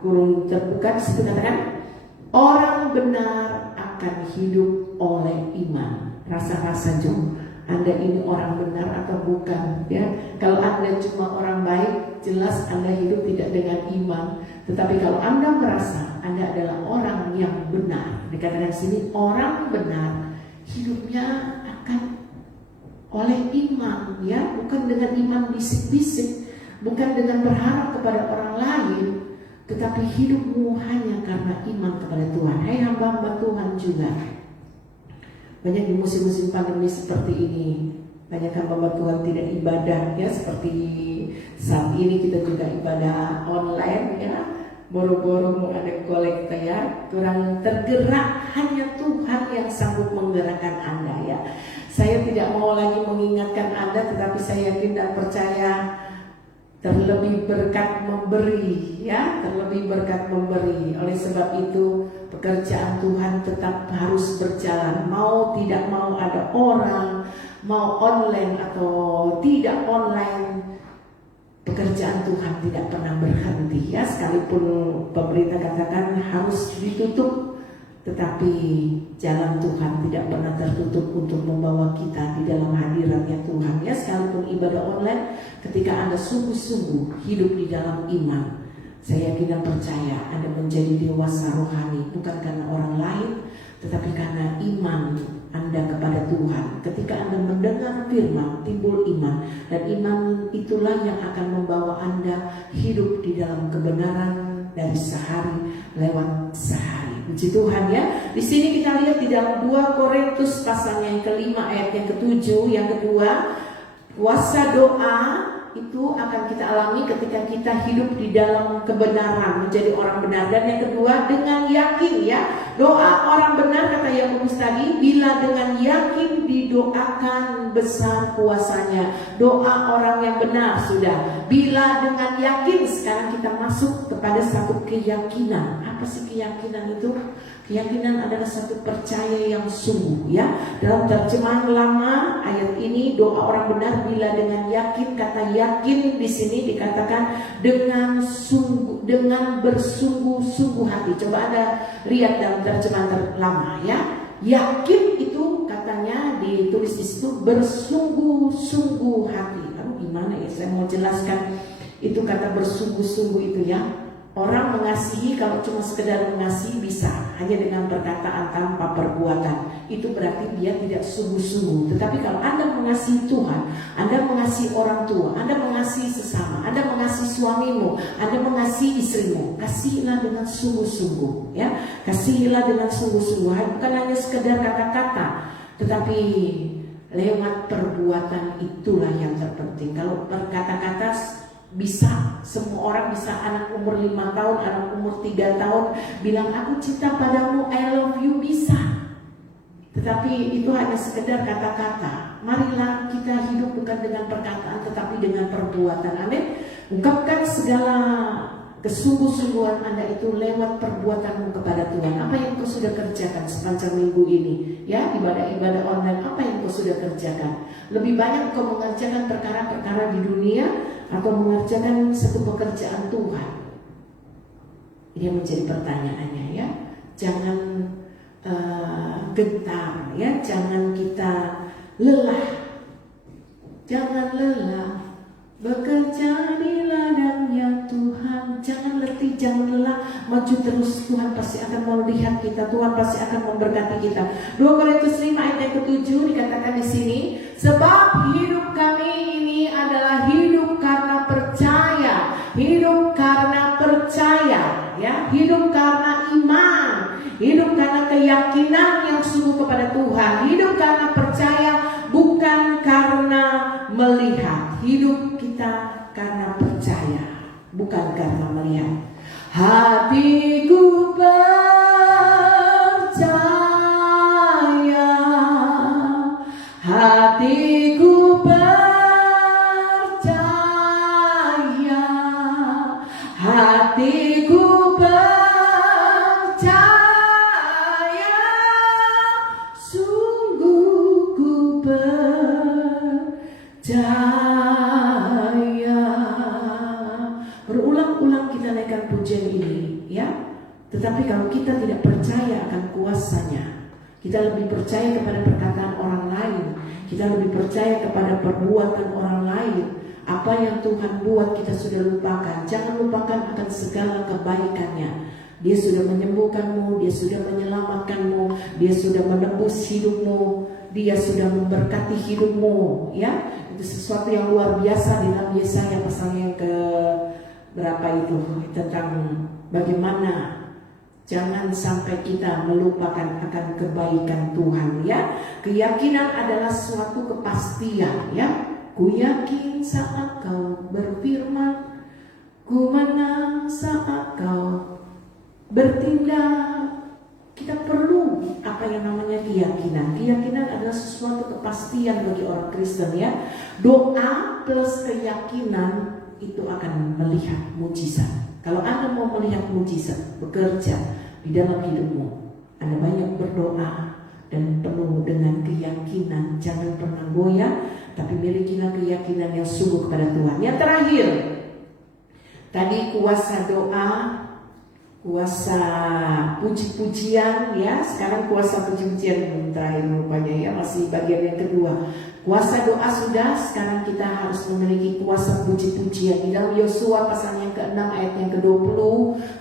kurung terbuka di situ katakan, orang benar akan hidup oleh iman. Rasa-rasa Jo, Anda ini orang benar atau bukan? Ya, kalau Anda cuma orang baik, jelas Anda hidup tidak dengan iman. Tetapi kalau Anda merasa Anda adalah orang yang benar, dikatakan sini orang benar hidupnya akan oleh iman, ya, bukan dengan iman bisik-bisik, bukan dengan berharap kepada orang lain, tetapi hidupmu hanya karena iman kepada Tuhan. Hai hamba-hamba Tuhan juga, banyak di musim-musim pandemi seperti ini, banyak hamba Tuhan tidak ibadah, ya, seperti saat ini kita juga ibadah online, ya, boro-boro mau ada kolekta, ya, kurang tergerak, hanya Tuhan yang sanggup menggerakkan Anda, ya. Saya tidak mau lagi mengingatkan Anda, tetapi saya yakin dan percaya terlebih berkat memberi, ya, terlebih berkat memberi. Oleh sebab itu pekerjaan Tuhan tetap harus berjalan, mau tidak mau ada orang, mau online atau tidak online, pekerjaan Tuhan tidak pernah berhenti, ya. Sekalipun pemerintah katakan harus ditutup, tetapi jalan Tuhan tidak pernah tertutup untuk membawa kita di dalam hadiratnya Tuhan, ya. Sekalipun ibadah online, ketika Anda sungguh-sungguh hidup di dalam iman, saya yakin dan percaya Anda menjadi dewasa rohani, bukan karena orang lain, tetapi karena iman Anda kepada Tuhan. Ketika Anda mendengar firman, timbul iman, dan iman itulah yang akan membawa Anda hidup di dalam kebenaran dari sehari lewat sehari. Puji Tuhan, ya. Di sini kita lihat di dalam 2 Korintus pasal yang kelima ayat yang ke-7, yang kedua, kuasa doa itu akan kita alami ketika kita hidup di dalam kebenaran, menjadi orang benar. Dan yang kedua, dengan yakin, ya. Doa orang benar, kata Yakobus tadi, bila dengan yakin didoakan besar kuasanya. Doa orang yang benar sudah. Bila dengan yakin, sekarang kita masuk kepada satu keyakinan. Apa sih keyakinan itu? Keyakinan adalah satu percaya yang sungguh, ya. Dalam terjemahan lama ayat ini, doa orang benar bila dengan yakin, kata yakin di sini dikatakan dengan sungguh, dengan bersungguh-sungguh hati. Coba Anda lihat dalam terjemahan lama, ya. Yakin itu katanya ditulis di situ bersungguh-sungguh hati. Lalu gimana, ya? Saya mau jelaskan itu kata bersungguh-sungguh itu, ya. Orang mengasihi kalau cuma sekedar mengasihi bisa hanya dengan perkataan tanpa perbuatan, itu berarti dia tidak sungguh-sungguh. Tetapi kalau Anda mengasihi Tuhan, Anda mengasihi orang tua, Anda mengasihi sesama, Anda mengasihi suamimu, Anda mengasihi istrimu, kasihilah dengan sungguh-sungguh, ya. Kasihilah dengan sungguh-sungguh, bukan hanya sekedar kata-kata, tetapi lewat perbuatan itulah yang terpenting. Kalau berkata-kata bisa, semua orang bisa, anak umur 5 tahun, anak umur 3 tahun bilang aku cinta padamu, I love you, bisa. Tetapi itu hanya sekedar kata-kata. Marilah kita hidup bukan dengan perkataan tetapi dengan perbuatan. Amin. Ungkapkan segala kesungguh-sungguhan Anda itu lewat perbuatanmu kepada Tuhan. Apa yang kau sudah kerjakan sepanjang minggu ini, ya, ibadah-ibadah online, apa yang kau sudah kerjakan? Lebih banyak kau mengerjakan perkara-perkara di dunia atau mengerjakan satu pekerjaan Tuhan? Ini yang menjadi pertanyaannya, ya. Jangan gentar, ya. Jangan kita lelah. Jangan lelah bekerja di ladangnya Tuhan. Jangan letih, jangan lelah, maju terus. Tuhan pasti akan melihat kita, Tuhan pasti akan memberkati kita. 2 Korintus 5 ayat yang ke-7 dikatakan di sini, sebab hidup kami ini adalah hidup karena percaya, hidup karena percaya, ya, hidup karena iman, hidup karena keyakinan yang sungguh kepada Tuhan, hidup karena percaya, bukan karena melihat. Hidup kita karena percaya, bukan karena melihat. Hatiku percaya, hatiku percaya, hatiku percaya, sungguh ku percaya. Berulang-ulang kita naikkan pujian ini, ya. Tetapi kalau kita tidak percaya akan kuasa Kita lebih percaya kepada perkataan orang lain. Kita lebih percaya kepada perbuatan orang lain. Apa yang Tuhan buat kita sudah lupakan. Jangan lupakan akan segala kebaikannya. Dia sudah menyembuhkanmu, dia sudah menyelamatkanmu, dia sudah menebus hidupmu, dia sudah memberkati hidupmu, ya. Itu sesuatu yang luar biasa di dalam Yesaya pasal yang ke berapa itu, tentang bagaimana jangan sampai kita melupakan akan kebaikan Tuhan, ya. Keyakinan adalah suatu kepastian, ya. Ku yakin saat kau berfirman, ku menang saat kau bertindak. Kita perlu apa yang namanya keyakinan. Keyakinan adalah sesuatu kepastian bagi orang Kristen, ya. Doa plus keyakinan itu akan melihat mujizat. Kalau Anda mau melihat mujizat bekerja di dalam hidupmu, Anda banyak berdoa dan penuh dengan keyakinan. Jangan pernah goyah, tapi milikilah keyakinan yang sungguh kepada Tuhan. Yang terakhir, tadi kuasa doa, kuasa puji-pujian, ya. Sekarang kuasa puji-pujian yang terakhir rupanya, ya, masih bagian yang kedua. Kuasa doa sudah, sekarang kita harus memiliki kuasa puji-pujian. Di dalam Yosua pasal yang ke-6 ayat yang ke-20,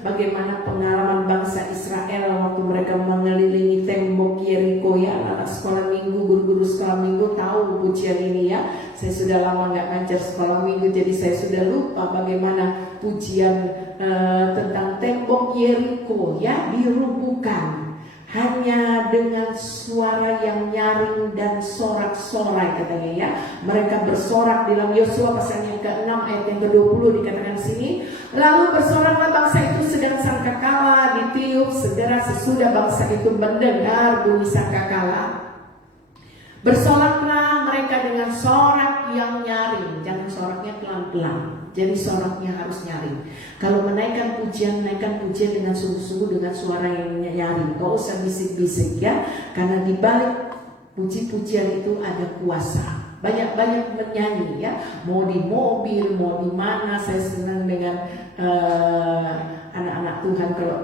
bagaimana pengalaman bangsa Israel waktu mereka mengelilingi tembok Yeriko, ya. Anak sekolah minggu, guru-guru sekolah minggu tahu pujian ini, ya. Saya sudah lama nggak ngajar sekolah minggu, jadi saya sudah lupa bagaimana pujian tentang tembok Yeriko, ya, dirubuhkan hanya dengan suara yang nyaring dan sorak-sorai, katanya, ya. Mereka bersorak di dalam Yosua pasal yang ke-6 ayat yang ke-20 dikatakan sini. Lalu bersoraklah bangsa itu sedang sangkakala ditiup, segera sesudah bangsa itu mendengar bunyi sangkakala, bersoraklah mereka dengan sorak yang nyaring. Jangan soraknya pelan-pelan, jadi soraknya harus nyaring. Kalau menaikkan pujian dengan sungguh-sungguh dengan suara yang nyaring. Gak usah bisik-bisik, ya. Karena di balik puji-pujian itu ada kuasa. Banyak-banyak menyanyi, ya. Mau di mobil, mau di mana. Saya senang dengan anak-anak Tuhan kalau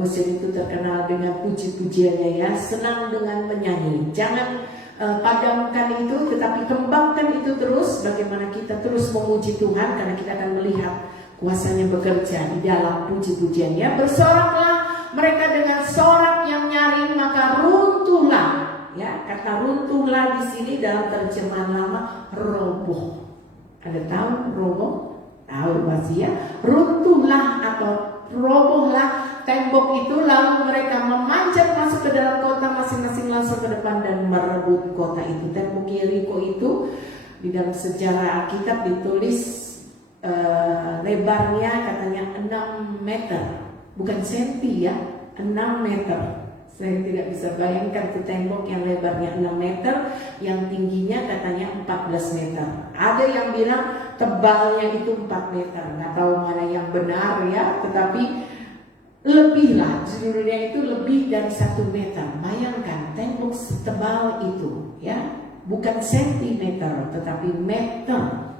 Gosen itu terkenal dengan puji-pujiannya, ya. Senang dengan menyanyi. Jangan padamkan itu, tetapi kembangkan itu terus. Bagaimana kita terus memuji Tuhan, karena kita akan melihat kuasanya bekerja di dalam puji-pujiannya. Bersoraklah mereka dengan sorak yang nyaring, maka runtuhlah, ya. Kata runtuhlah di sini dalam terjemahan lama roboh. Ada tahu roboh? Tahu pasti, ya. Runtuhlah atau robohlah tembok itu, lalu mereka memanjat masuk ke dalam kota, masing-masing langsung ke depan dan merebut kota itu. Tembok Yeriko itu di dalam sejarah Alkitab ditulis lebarnya katanya 6 meter, bukan senti, ya, 6 meter. Saya tidak bisa bayangkan itu tembok yang lebarnya 6 meter, yang tingginya katanya 14 meter. Ada yang bilang tebalnya itu 4 meter, nggak tahu mana yang benar, ya, tetapi lebih lah, judulnya itu lebih dari 1 meter. Bayangkan tembok setebal itu, ya, bukan sentimeter tetapi meter,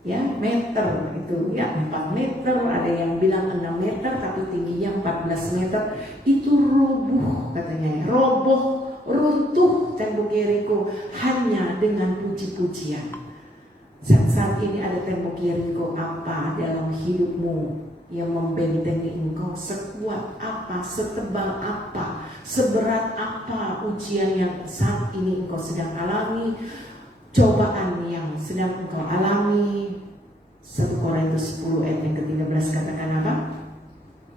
ya, meter itu, ya, 4 meter. Ada yang bilang 6 meter tapi tingginya 14 meter. Itu roboh, katanya, roboh, runtuh tembok Yeriko hanya dengan puji-pujian. Saat ini ada tembok Yeriko apa dalam hidupmu yang membentengi engkau? Sekuat apa, setebal apa, seberat apa ujian yang saat ini engkau sedang alami, cobaan yang sedang engkau alami. 1 Korintus 10 ayat yang ke-13 katakan apa?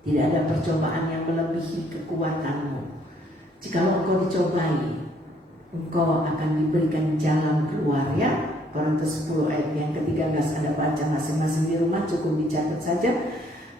Tidak ada percobaan yang melebihi kekuatanmu. Jikalau engkau dicobai, engkau akan diberikan jalan keluar, ya. Korintus 10 ayat yang ke-13. Anda baca masing-masing di rumah, cukup dicatat saja.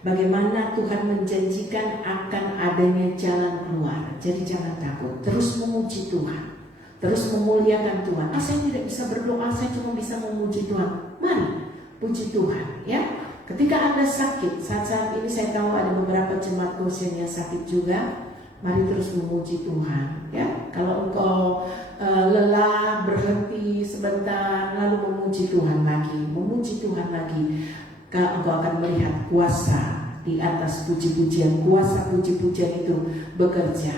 Bagaimana Tuhan menjanjikan akan adanya jalan keluar. Jadi jangan takut, terus memuji Tuhan, terus memuliakan Tuhan. Saya tidak bisa berdoa, saya cuma bisa memuji Tuhan. Mari puji Tuhan, ya. Ketika Anda sakit, saat-saat ini saya tahu ada beberapa jemaat Gosen yang sakit juga. Mari terus memuji Tuhan, ya. Kalau engkau lelah, berhenti sebentar, lalu memuji Tuhan lagi, memuji Tuhan lagi. Engkau akan melihat kuasa di atas puji-pujian. Kuasa puji-pujian itu bekerja.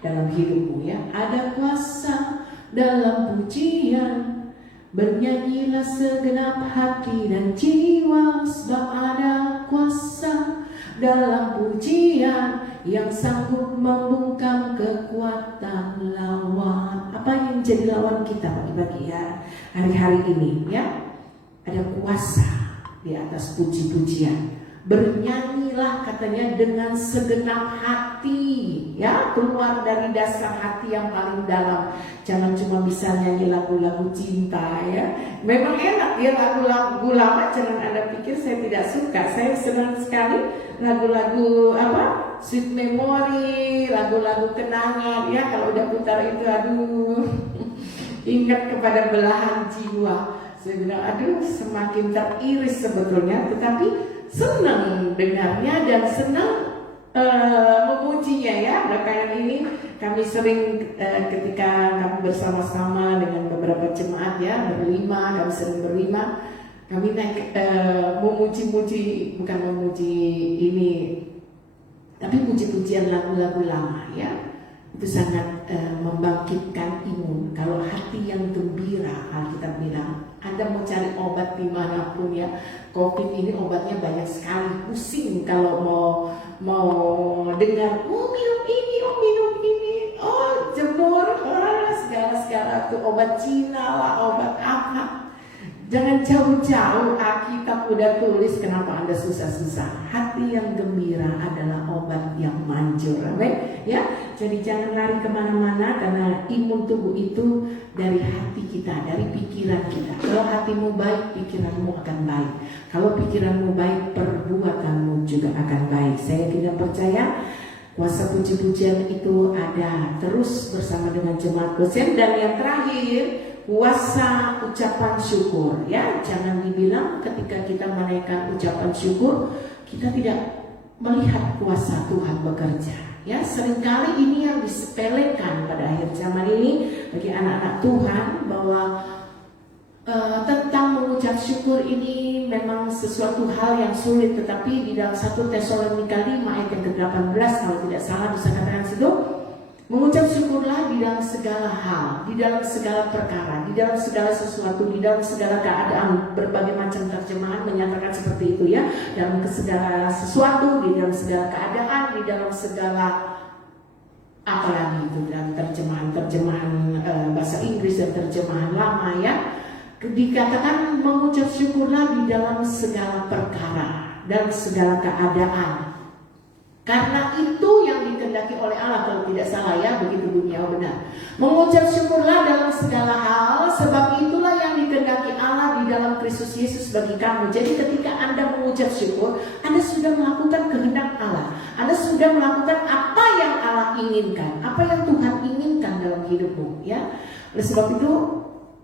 dalam hidupmu ya. Ada kuasa dalam pujian, bernyanyilah segenap hati dan jiwa, sebab ada kuasa dalam pujian yang sanggup membungkam kekuatan lawan. Apa yang jadi lawan kita bagi-bagi ya hari-hari ini ya? Ada kuasa di atas puji-pujian. Bernyanyilah katanya dengan segenap hati ya, keluar dari dasar hati yang paling dalam. Jangan cuma bisa nyanyi lagu-lagu cinta ya. Memang enak ya lagu-lagu lama, jangan Anda pikir saya tidak suka. Saya senang sekali lagu-lagu sweet memory, lagu-lagu kenangan ya. Kalau udah putar itu aduh ingat kepada belahan jiwa. Saya bilang aduh semakin teriris sebetulnya, tetapi senang dengarnya dan senang memujinya ya. Belakangan ini kami sering ketika kami bersama-sama dengan beberapa jemaat ya, berlima, kami sering berlima, kami naik memuji-muji, bukan memuji ini, tapi puji-pujian lagu-lagu lama ya. Itu sangat membangkitkan imun. Kalau hati yang gembira, Alkitab bilang, Anda mau cari obat dimanapun ya. Covid ini obatnya banyak sekali. Pusing kalau mau dengar, minum ini, minum ini, jemur, segala-segala tuh obat Cina lah, obat apa. Jangan jauh-jauh, Alkitab udah tulis kenapa Anda susah-susah. Hati yang gembira adalah obat yang manjur. Amin. Ya, jadi jangan lari kemana-mana, karena imun tubuh itu dari hati kita, dari pikiran kita. Kalau hatimu baik, pikiranmu akan baik. Kalau pikiranmu baik, perbuatanmu juga akan baik. Saya tidak percaya kuasa puji-pujian itu ada terus bersama dengan jemaat Gosen. Dan yang terakhir, kuasa ucapan syukur ya. Jangan dibilang ketika kita menaikkan ucapan syukur kita tidak melihat kuasa Tuhan bekerja ya. Seringkali ini yang disepelekan pada akhir zaman ini bagi anak-anak Tuhan, bahwa tentang mengucap syukur ini memang sesuatu hal yang sulit. Tetapi di dalam 1 Tesalonika 5 ayat yang ke-18 kalau tidak salah bisa katakan situ, mengucap syukurlah di dalam segala hal, di dalam segala perkara, di dalam segala sesuatu, di dalam segala keadaan. Berbagai macam terjemahan menyatakan seperti itu ya. Dalam segala sesuatu, di dalam segala keadaan, di dalam segala apalagi itu, dalam terjemahan bahasa Inggris dan terjemahan lama ya. Dikatakan mengucap syukurlah di dalam segala perkara dan segala keadaan. Karena itu yang dikehendaki oleh Allah, kalau tidak salah ya, begitu dunia benar. Mengucap syukurlah dalam segala hal, sebab itulah yang dikehendaki Allah di dalam Kristus Yesus bagi kamu. Jadi ketika Anda mengucap syukur, Anda sudah melakukan kehendak Allah. Anda sudah melakukan apa yang Allah inginkan, apa yang Tuhan inginkan dalam hidupmu ya. Oleh sebab itu,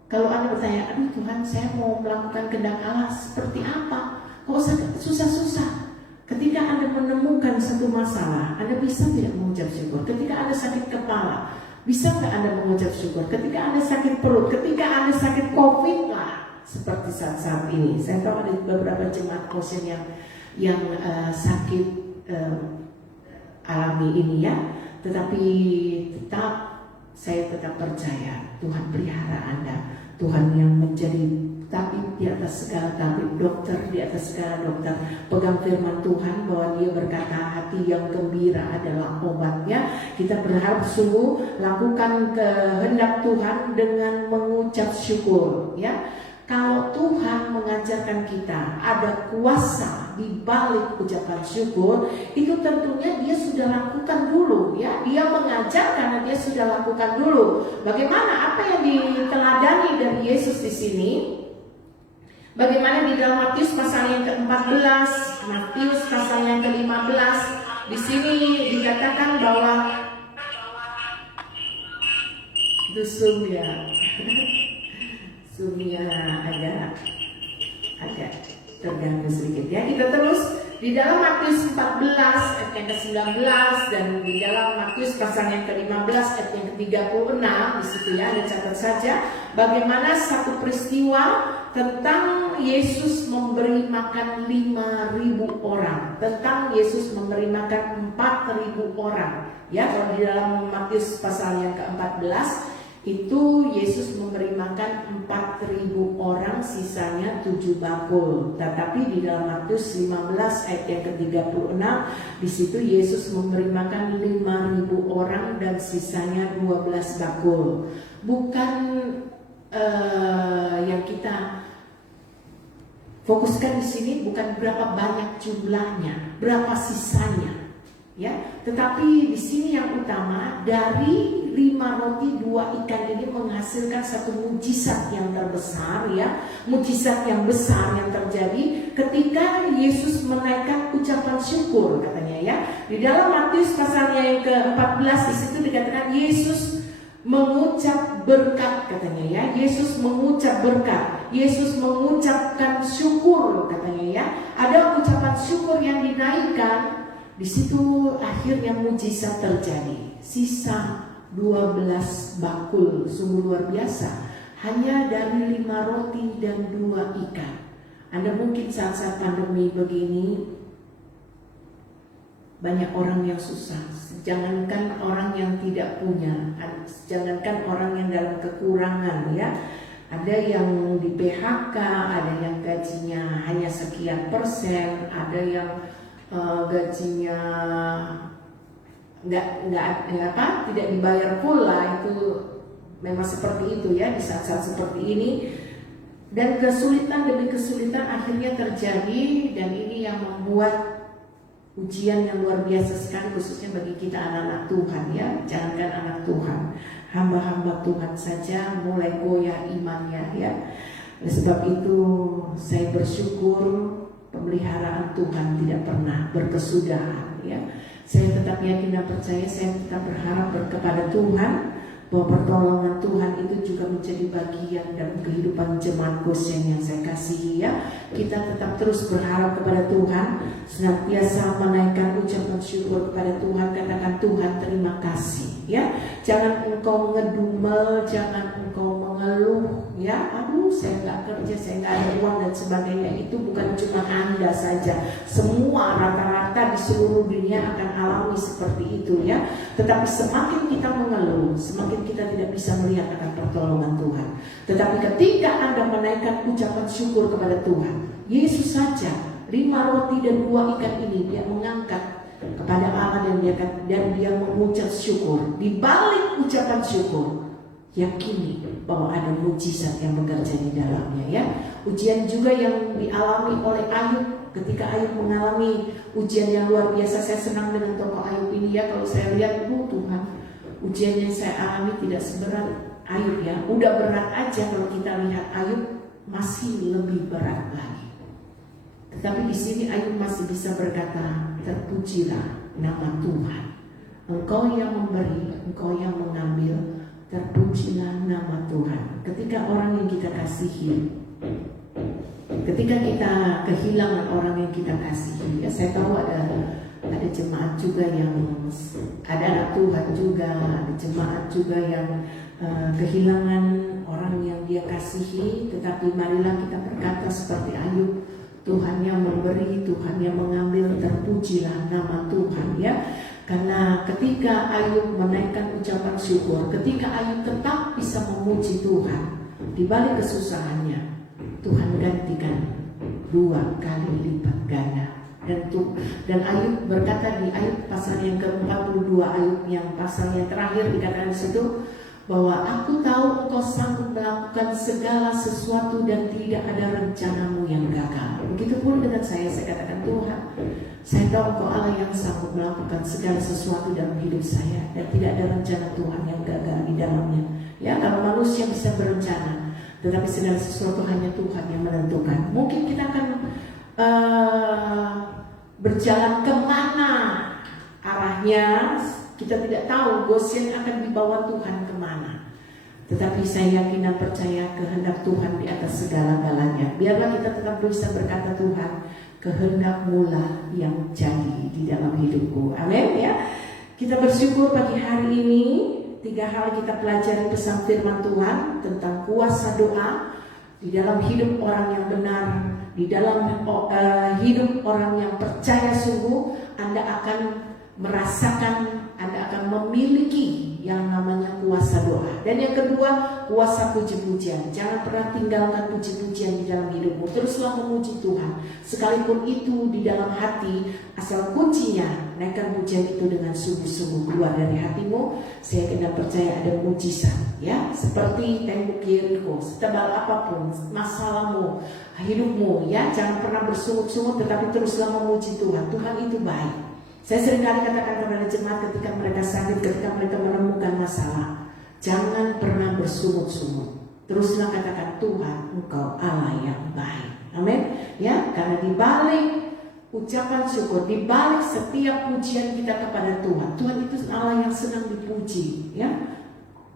kalau Anda bertanya, aduh Tuhan, saya mau melakukan kehendak Allah seperti apa? Kok usah susah-susah? Ketika Anda menemukan satu masalah, Anda bisa tidak mengucap syukur. Ketika Anda sakit kepala, bisa nggak Anda mengucap syukur? Ketika Anda sakit perut, ketika Anda sakit COVID lah, seperti saat-saat ini. Saya tahu ada beberapa jemaat Gosen yang sakit alami ini ya. Tetapi saya tetap percaya Tuhan pelihara Anda. Tuhan yang menjadi tabib di atas segala tabib, dokter di atas segala dokter. Pegang firman Tuhan bahwa Dia berkata hati yang gembira adalah obatnya. Kita berharap sungguh lakukan kehendak Tuhan dengan mengucap syukur ya. Kalau Tuhan mengajarkan kita ada kuasa di balik ucapan syukur, itu tentunya Dia sudah lakukan dulu ya. Dia mengajar karena Dia sudah lakukan dulu. Bagaimana apa yang diteladani dari Yesus di sini? Bagaimana di dalam Matius pasal yang ke-14, Matius pasal yang ke-15, di sini dikatakan bahwa itu Zoom-nya agak terganggu sedikit ya. Kita terus di dalam Matius 14 ayat yang ke-19 dan di dalam Matius pasal yang ke-15 ayat yang ke-36 di situ ya, Anda catat saja bagaimana satu peristiwa tentang Yesus memberi makan 5.000 orang, tentang Yesus memberi makan 4.000 orang. Ya, kalau di dalam Matius pasal yang ke-14 itu Yesus memberi makan 4.000 orang, sisanya 7 bakul. Tetapi di dalam Matius 15 ayat yang ke-36, di situ Yesus memberi makan 5.000 orang dan sisanya 12 bakul. Bukan yang kita fokuskan di sini bukan berapa banyak jumlahnya, berapa sisanya, ya. Tetapi di sini yang utama, dari 5 roti 2 ikan ini menghasilkan satu mujizat yang terbesar, ya, mujizat yang besar yang terjadi ketika Yesus menaikkan ucapan syukur, katanya, ya. Di dalam Matius pasalnya yang ke-14 di situ dikatakan Yesus mengucap berkat, katanya, ya. Yesus mengucap berkat, Yesus mengucapkan syukur, katanya, ya. Ada ucapan syukur yang dinaikkan. Di situ akhirnya mujizat terjadi. Sisa 12 bakul, sungguh luar biasa. Hanya dari 5 roti dan 2 ikan. Anda mungkin saat-saat pandemi begini, banyak orang yang susah. Jangankan orang yang tidak punya, jangankan orang yang dalam kekurangan, ya. Ada yang di PHK, ada yang gajinya hanya sekian persen, ada yang gajinya tidak dibayar pula. Itu memang seperti itu, ya, di saat-saat seperti ini. Dan kesulitan demi kesulitan akhirnya terjadi, dan ini yang membuat ujian yang luar biasa sekali, khususnya bagi kita anak-anak Tuhan, ya. Jangankan anak Tuhan, hamba-hamba Tuhan saja mulai goyah imannya, ya. Oleh sebab itu saya bersyukur pemeliharaan Tuhan tidak pernah berkesudahan, ya. Saya tetap yakin dan percaya, saya tetap berharap kepada Tuhan bahwa pertolongan Tuhan itu juga menjadi bagian dalam kehidupan jemaat Goshen yang saya kasihi, ya. Kita tetap terus berharap kepada Tuhan, senantiasa menaikkan ucapan syukur kepada Tuhan. Katakan, Tuhan terima kasih, ya. Jangan engkau ngedumel, jangan engkau mengeluh, ya. Aduh, saya nggak kerja, saya nggak ada uang dan sebagainya. Itu bukan cuma Anda saja, semua rata-rata di seluruh dunia akan alami seperti itu, ya. Tetapi semakin kita mengeluh, semakin kita tidak bisa melihat akan pertolongan Tuhan. Tetapi ketika Anda menaikkan ucapan syukur kepada Tuhan, Yesus saja 5 roti dan 2 ikan ini dia mengangkat kepada Allah, dan dia mengucap syukur. Di balik ucapan syukur, yakini bahwa ada mujizat yang bekerja di dalamnya, ya. Ujian juga yang dialami oleh Ayub. Ketika Ayub mengalami ujian yang luar biasa, saya senang dengan tokoh Ayub ini, ya. Kalau saya lihat, Tuhan, ujian yang saya alami tidak seberat Ayub, ya. Udah berat aja, kalau kita lihat Ayub masih lebih berat lagi. Tetapi di sini Ayub masih bisa berkata, terpujilah nama Tuhan. Engkau yang memberi, engkau yang mengambil, terpujilah nama Tuhan. Ketika orang yang kita kasihi, ketika kita kehilangan orang yang kita kasihi, ya, saya tahu ada jemaat juga yang ada anak Tuhan juga, ada jemaat juga yang kehilangan orang yang dia kasihi. Tetapi marilah kita berkata seperti Ayub, Tuhan yang memberi, Tuhan yang mengambil, terpujilah nama Tuhan, ya. Karena ketika Ayub menaikkan ucapan syukur, ketika Ayub tetap bisa memuji Tuhan di balik kesusahannya, Tuhan gantikan 2 kali lipat ganda. Dan Ayub berkata di Ayub pasal yang ke-42, Ayub yang pasal yang terakhir, dikatakan di situ bahwa aku tahu engkau sanggup melakukan segala sesuatu dan tidak ada rencanamu yang gagal. Begitupun dengan saya katakan, Tuhan, saya tahu engkau Allah yang sanggup melakukan segala sesuatu dalam hidup saya, dan tidak ada rencana Tuhan yang gagal di dalamnya. Ya, kalau manusia bisa berencana, tetapi segala sesuatu hanya Tuhan yang menentukan. Mungkin kita akan berjalan kemana arahnya, kita tidak tahu Goshen akan dibawa Tuhan kemana. Tetapi saya yakin dan percaya kehendak Tuhan di atas segala-galanya. Biarlah kita tetap bisa berkata, Tuhan, kehendak-Mu lah yang jadi di dalam hidupku. Amin, ya. Kita bersyukur pagi hari ini 3 hal kita pelajari pesan firman Tuhan tentang kuasa doa, di dalam hidup orang yang benar, di dalam hidup orang yang percaya sungguh, Anda akan merasakan, Anda akan memiliki yang namanya kuasa doa. Dan yang kedua, kuasa puji-pujian. Jangan pernah tinggalkan puji-pujian di dalam hidupmu. Teruslah memuji Tuhan, sekalipun itu di dalam hati. Asal kuncinya, naikkan pujian itu dengan sungguh-sungguh keluar dari hatimu. Saya kena percaya ada mujizat, ya. Seperti tembok Yeriko, setebal apapun masalahmu, hidupmu, ya. Jangan pernah bersungut-sungut, tetapi teruslah memuji Tuhan. Tuhan itu baik. Saya seringkali katakan kepada jemaat ketika mereka sakit, ketika mereka menemukan masalah, jangan pernah bersungut-sungut. Teruslah katakan, Tuhan, Engkau Allah yang baik. Amin. Ya, karena di balik ucapan syukur, di balik setiap pujian kita kepada Tuhan, Tuhan itu Allah yang senang dipuji. Ya,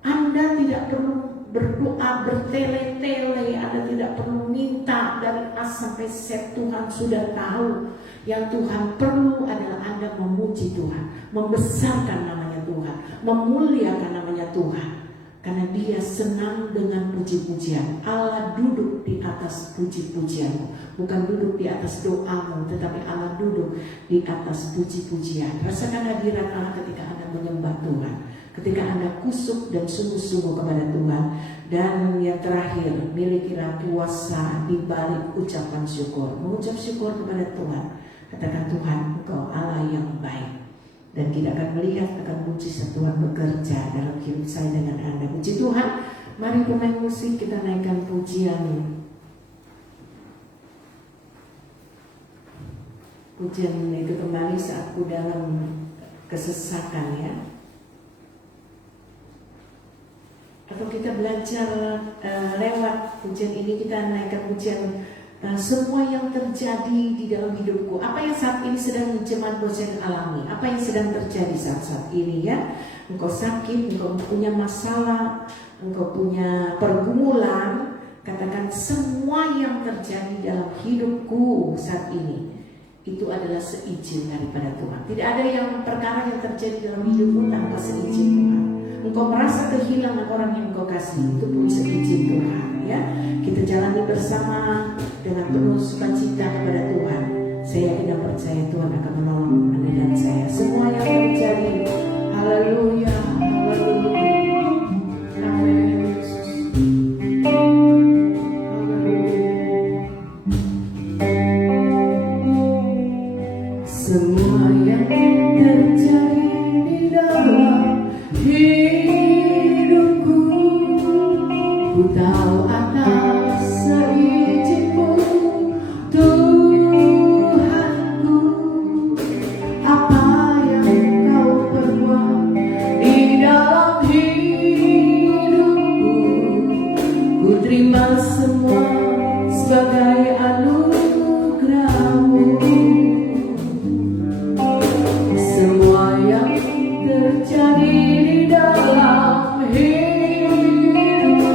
Anda tidak perlu berdoa bertele-tele, Anda tidak perlu minta dari A sampai Z. Tuhan sudah tahu. Yang Tuhan perlu adalah Anda memuji Tuhan, membesarkan namanya Tuhan, memuliakan namanya Tuhan. Karena Dia senang dengan puji-pujian. Allah duduk di atas puji-pujianmu, bukan duduk di atas doamu, tetapi Allah duduk di atas puji-pujian. Rasakan hadirat Allah ketika Anda menyembah Tuhan, ketika Anda kusuk dan sungguh-sungguh kepada Tuhan. Dan yang terakhir, milikilah kuasa di balik ucapan syukur. Mengucap syukur kepada Tuhan. Katakan, Tuhan, Engkau Allah yang baik. Dan kita akan melihat akan mujizat Tuhan bekerja dalam hidup saya dengan Anda. Puji Tuhan. Mari pemain musik kita naikkan pujian. Pujian itu kembali saat ku dalam kesesakan, ya. Atau kita belajar lewat pujian ini, kita naikkan pujian semua yang terjadi di dalam hidupku. Apa yang saat ini sedang jemaat bosan alami? Apa yang sedang terjadi saat ini, ya? Engkau sakit, engkau punya masalah, engkau punya pergumulan. Katakan, semua yang terjadi dalam hidupku saat ini itu adalah seizin daripada Tuhan. Tidak ada yang perkara yang terjadi dalam hidupmu tanpa seizin Tuhan. Engkau merasa kehilangan orang yang engkau kasih, itu pun seizin Tuhan, ya. Kita jalani bersama dengan penuh sukacita kepada Tuhan. Saya tidak percaya Tuhan akan menolong Anda dan saya. Semua yang terjadi, haleluya, haleluya, haleluya Yesus. Semua yang terjadi di dalam hidupku, ku tahu atas seizin-Mu, Tuhanku. Apa yang Kau perbuat di dalam hidupku, ku terima semua sebagai anugerah-Mu. Semua yang terjadi di dalam hidupku,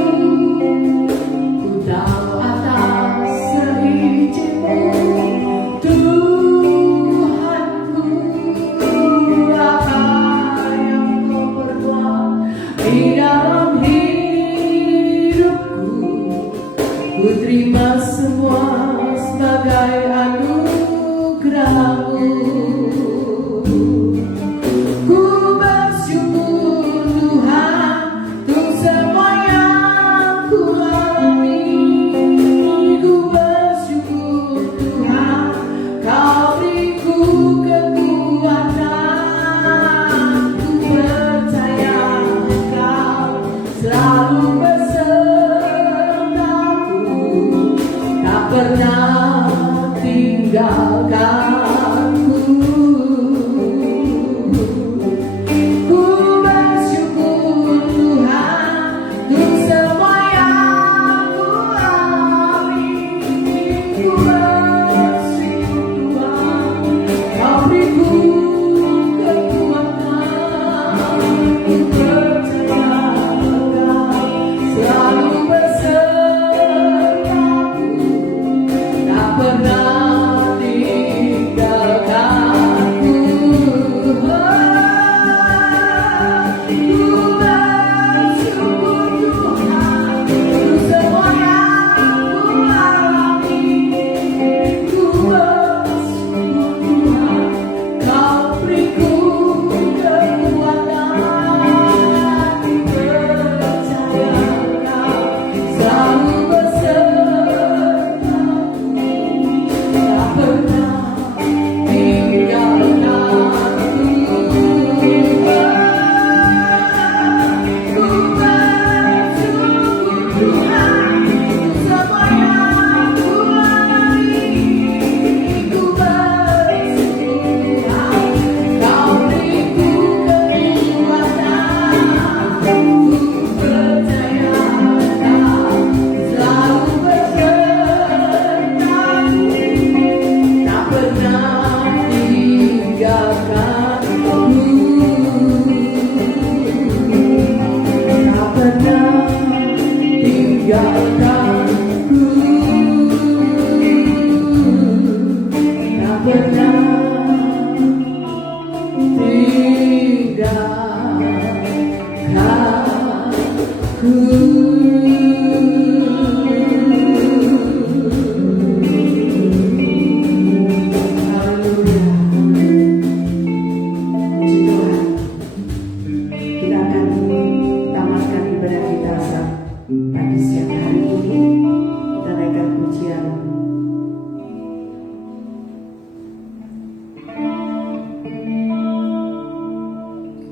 ku tahu atas seizin-Mu, Tuhanku. Apa yang Kau perbuat di dalam hidupku, ku terima semua sebagai anugerah-Mu. Ku bersyukur Tuhan untuk semua yang ku alami. Ku bersyukur Tuhan, Kau beriku kekuatan. Ku percaya Kau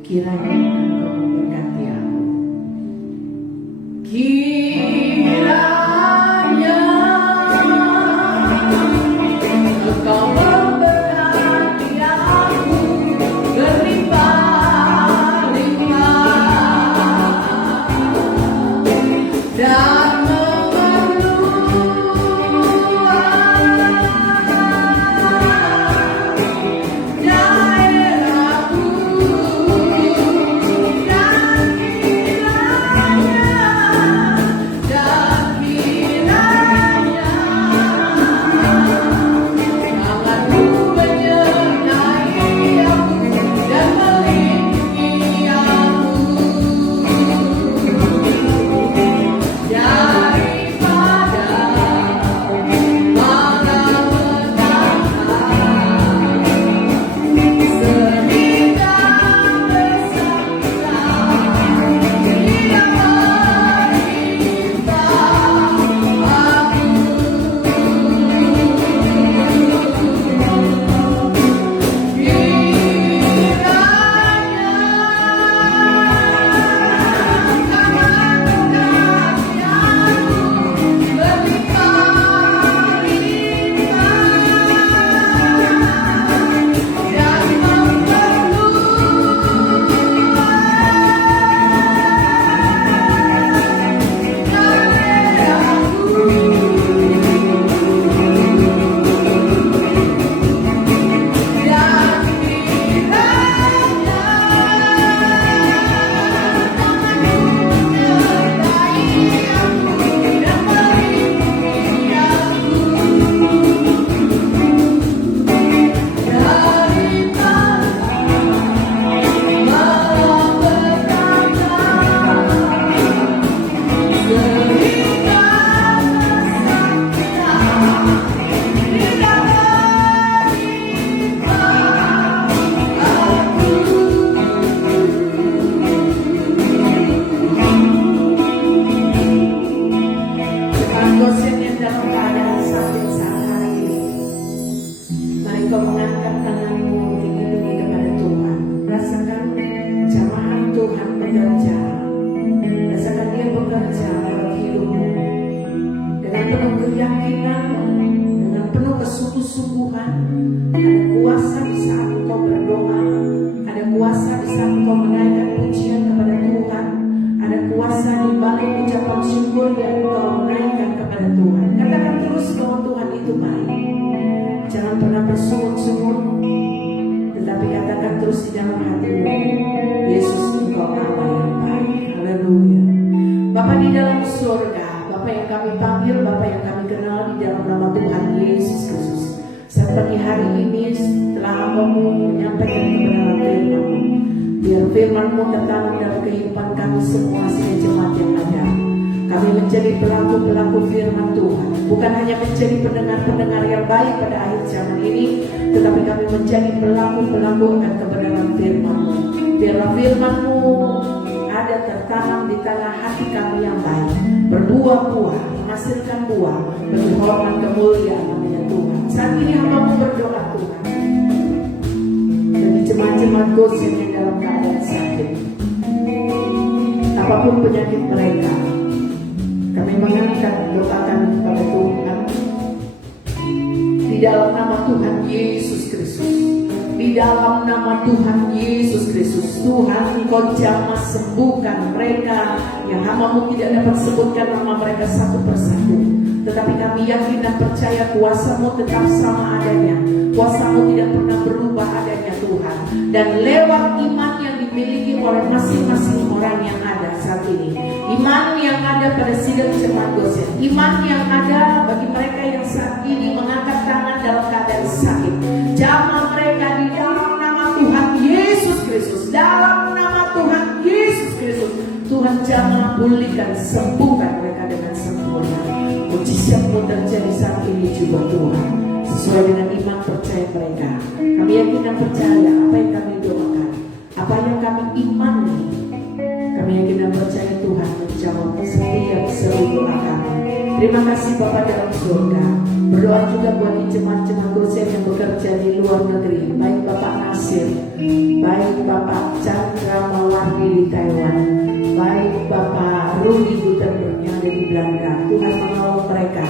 Kiranya Engkau memberkati aku. Kiranya Engkau memberkati aku berlimpah-limpah dan firman-Mu tertanam dalam kehidupan kami semua sebagai jemaat yang ada. Kami menjadi pelaku-pelaku firman Tuhan, bukan hanya menjadi pendengar-pendengar yang baik pada akhir zaman ini, tetapi kami menjadi pelaku-pelaku akan kebenaran firman-Mu. Biarlah firman-Mu ada tertanam di tanah hati kami yang baik, berbuah-buah, menghasilkan buah bagi hormat kemuliaan namanya Tuhan. Saat ini hamba-Mu berdoa Tuhan, jemaat-jemaat Gosen yang dalam keadaan sakit, apapun penyakit mereka, kami mengangkat doa kami kepada Tuhan di dalam nama Tuhan Yesus Kristus. Di dalam nama Tuhan Yesus Kristus, Tuhan Engkau jamah sembuhkan mereka yang hamba-Mu tidak dapat sebutkan nama mereka satu persatu, tetapi kami yakin dan percaya kuasa-Mu tetap sama adanya. Kuasa-Mu tidak pernah berubah adanya Tuhan. Dan lewat iman yang dimiliki oleh masing-masing orang yang ada saat ini. Iman yang ada pada sidang jemaat Gosen, iman yang ada bagi mereka yang saat ini mengangkat tangan dalam keadaan sakit. Jamah mereka di dalam nama Tuhan Yesus Kristus, dalam nama Tuhan Yesus Kristus. Tuhan jamah, pulihkan, sembuhkan mereka dengan sempurna. Mujizat-Mu terjadi saat ini juga Tuhan, sesuai dengan iman percaya mereka. Kami yakin dan percaya apa yang kami doakan, apa yang kami imani. Kami yakin dan percaya Tuhan menjawab setiap seru doa kami. Terima kasih Bapa dalam surga. Berdoa juga buat jemaat-jemaat Gosen yang bekerja di luar negeri, baik Bapak Nasir, baik Bapak Chandra Mawardi di Taiwan, baik Bapak Rudi Gutenberg yang ada di Belanda. Tuhan menolong mereka.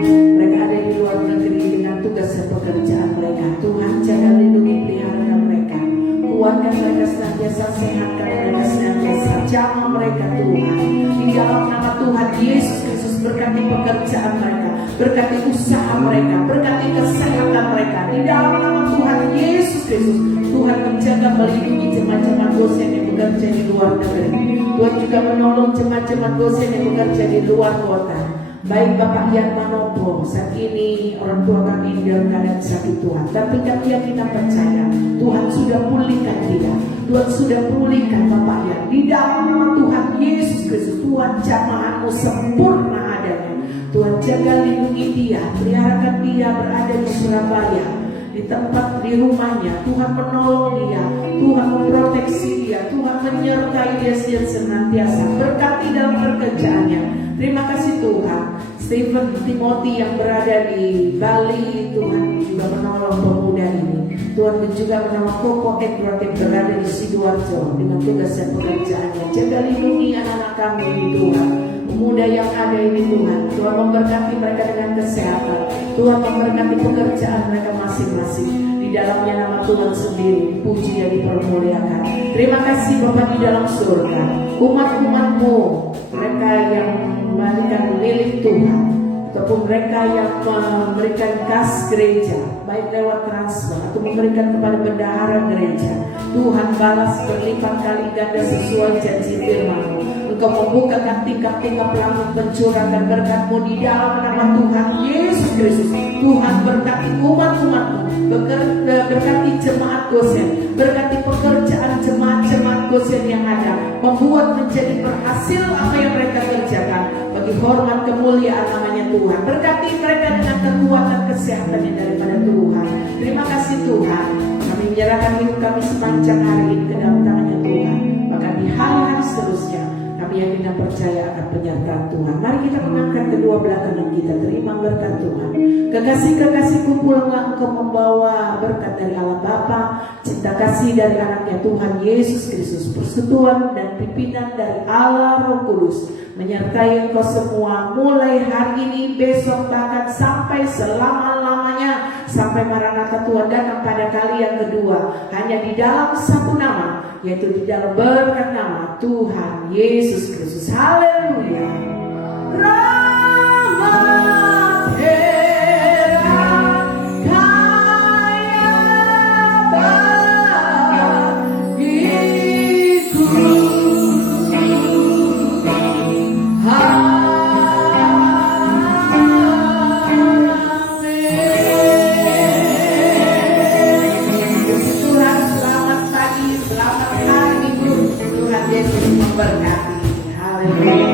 Mereka ada di luar negeri dengan tugas dan pekerjaan mereka. Tuhan jaga, lindungi, pelihara mereka. Kuatkan mereka senantiasa, sehatkan mereka senantiasa, jamah mereka Tuhan. Di dalam nama Tuhan Yesus Kristus, berkati pekerjaan mereka, berkati usaha mereka, berkati kesehatan mereka. Di dalam nama Tuhan Yesus Kristus, Tuhan menjaga, melindungi jemaat-jemaat Gosen yang bekerja di luar negeri. Tuhan juga menolong jemaat-jemaat Gosen yang bekerja di luar kota. Baik Bapak Yan Manopo, saat ini orang tua kami dalam keadaan sakit Tuhan, tapi kami yakin dan percaya Tuhan sudah pulihkan dia. Tuhan sudah pulihkan Bapak Yan. Di dalam nama Tuhan Yesus Kristus, Tuhan jamah-Mu sempurna adanya. Tuhan jaga, lindungi dia, peliharakan dia berada di Surabaya, di tempat di rumahnya. Tuhan menolong dia, Tuhan memproteksi dia, Tuhan menyertai dia senantiasa, berkati dalam pekerjaannya. Terima kasih Tuhan. Stephen Timothy yang berada di Bali, Tuhan juga menolong pemuda ini. Tuhan juga menolong Koko Edward yang berada di Sidoarjo dengan tugas dan pekerjaannya. Jaga, lindungi anak-anak kami ini Tuhan, pemuda yang ada ini Tuhan. Tuhan memberkati mereka dengan kesehatan. Tuhan memberkati pekerjaan mereka masing-masing. Di dalamnya nama Tuhan sendiri dipuji dan dipermuliakan. Terima kasih Bapa di dalam surga. Umat-umat-Mu, mereka yang memberikan milik Tuhan, ataupun mereka yang memberikan kas gereja, baik lewat transfer atau memberikan kepada bendahara gereja, Tuhan balas berlipat kali ganda sesuai janji firman-Mu. Engkau membukakan tingkap-tingkap langit, mencurahkan berkat-Mu di dalam nama Tuhan Yesus Kristus. Tuhan berkati umat-umat-Mu, berkati jemaat Gosen, berkati pekerjaan jemaat-jemaat Gosen yang ada, membuat menjadi berhasil apa yang mereka kerjakan bagi hormat kemuliaan namanya Tuhan. Berkati mereka dengan kekuatan kesehatan yang daripada Tuhan. Terima kasih Tuhan. Kami menyerahkan hidup kami sepanjang hari ini ke dalam tangan-Nya Tuhan. Bahkan di hari-hari seterusnya kami yakin dan percaya akan penyertaan Tuhan. Mari kita mengangkat kedua belah tangan kita, terima berkat Tuhan. Kekasih-kekasihku, pulanglah engkau membawa berkat dari Allah Bapa, cinta kasih dari anaknya Tuhan Yesus Kristus, persekutuan dan pimpinan dari Allah Roh Kudus menyertai engkau semua mulai hari ini, besok, bahkan sampai selama-lamanya, sampai Maranatha Tuhan datang pada kali yang kedua, hanya di dalam satu nama, yaitu di dalam berkat nama Tuhan Yesus Kristus. Haleluya. Rahmat heran kaya bagiku. Tuhan Yesus memberkati. Haleluya.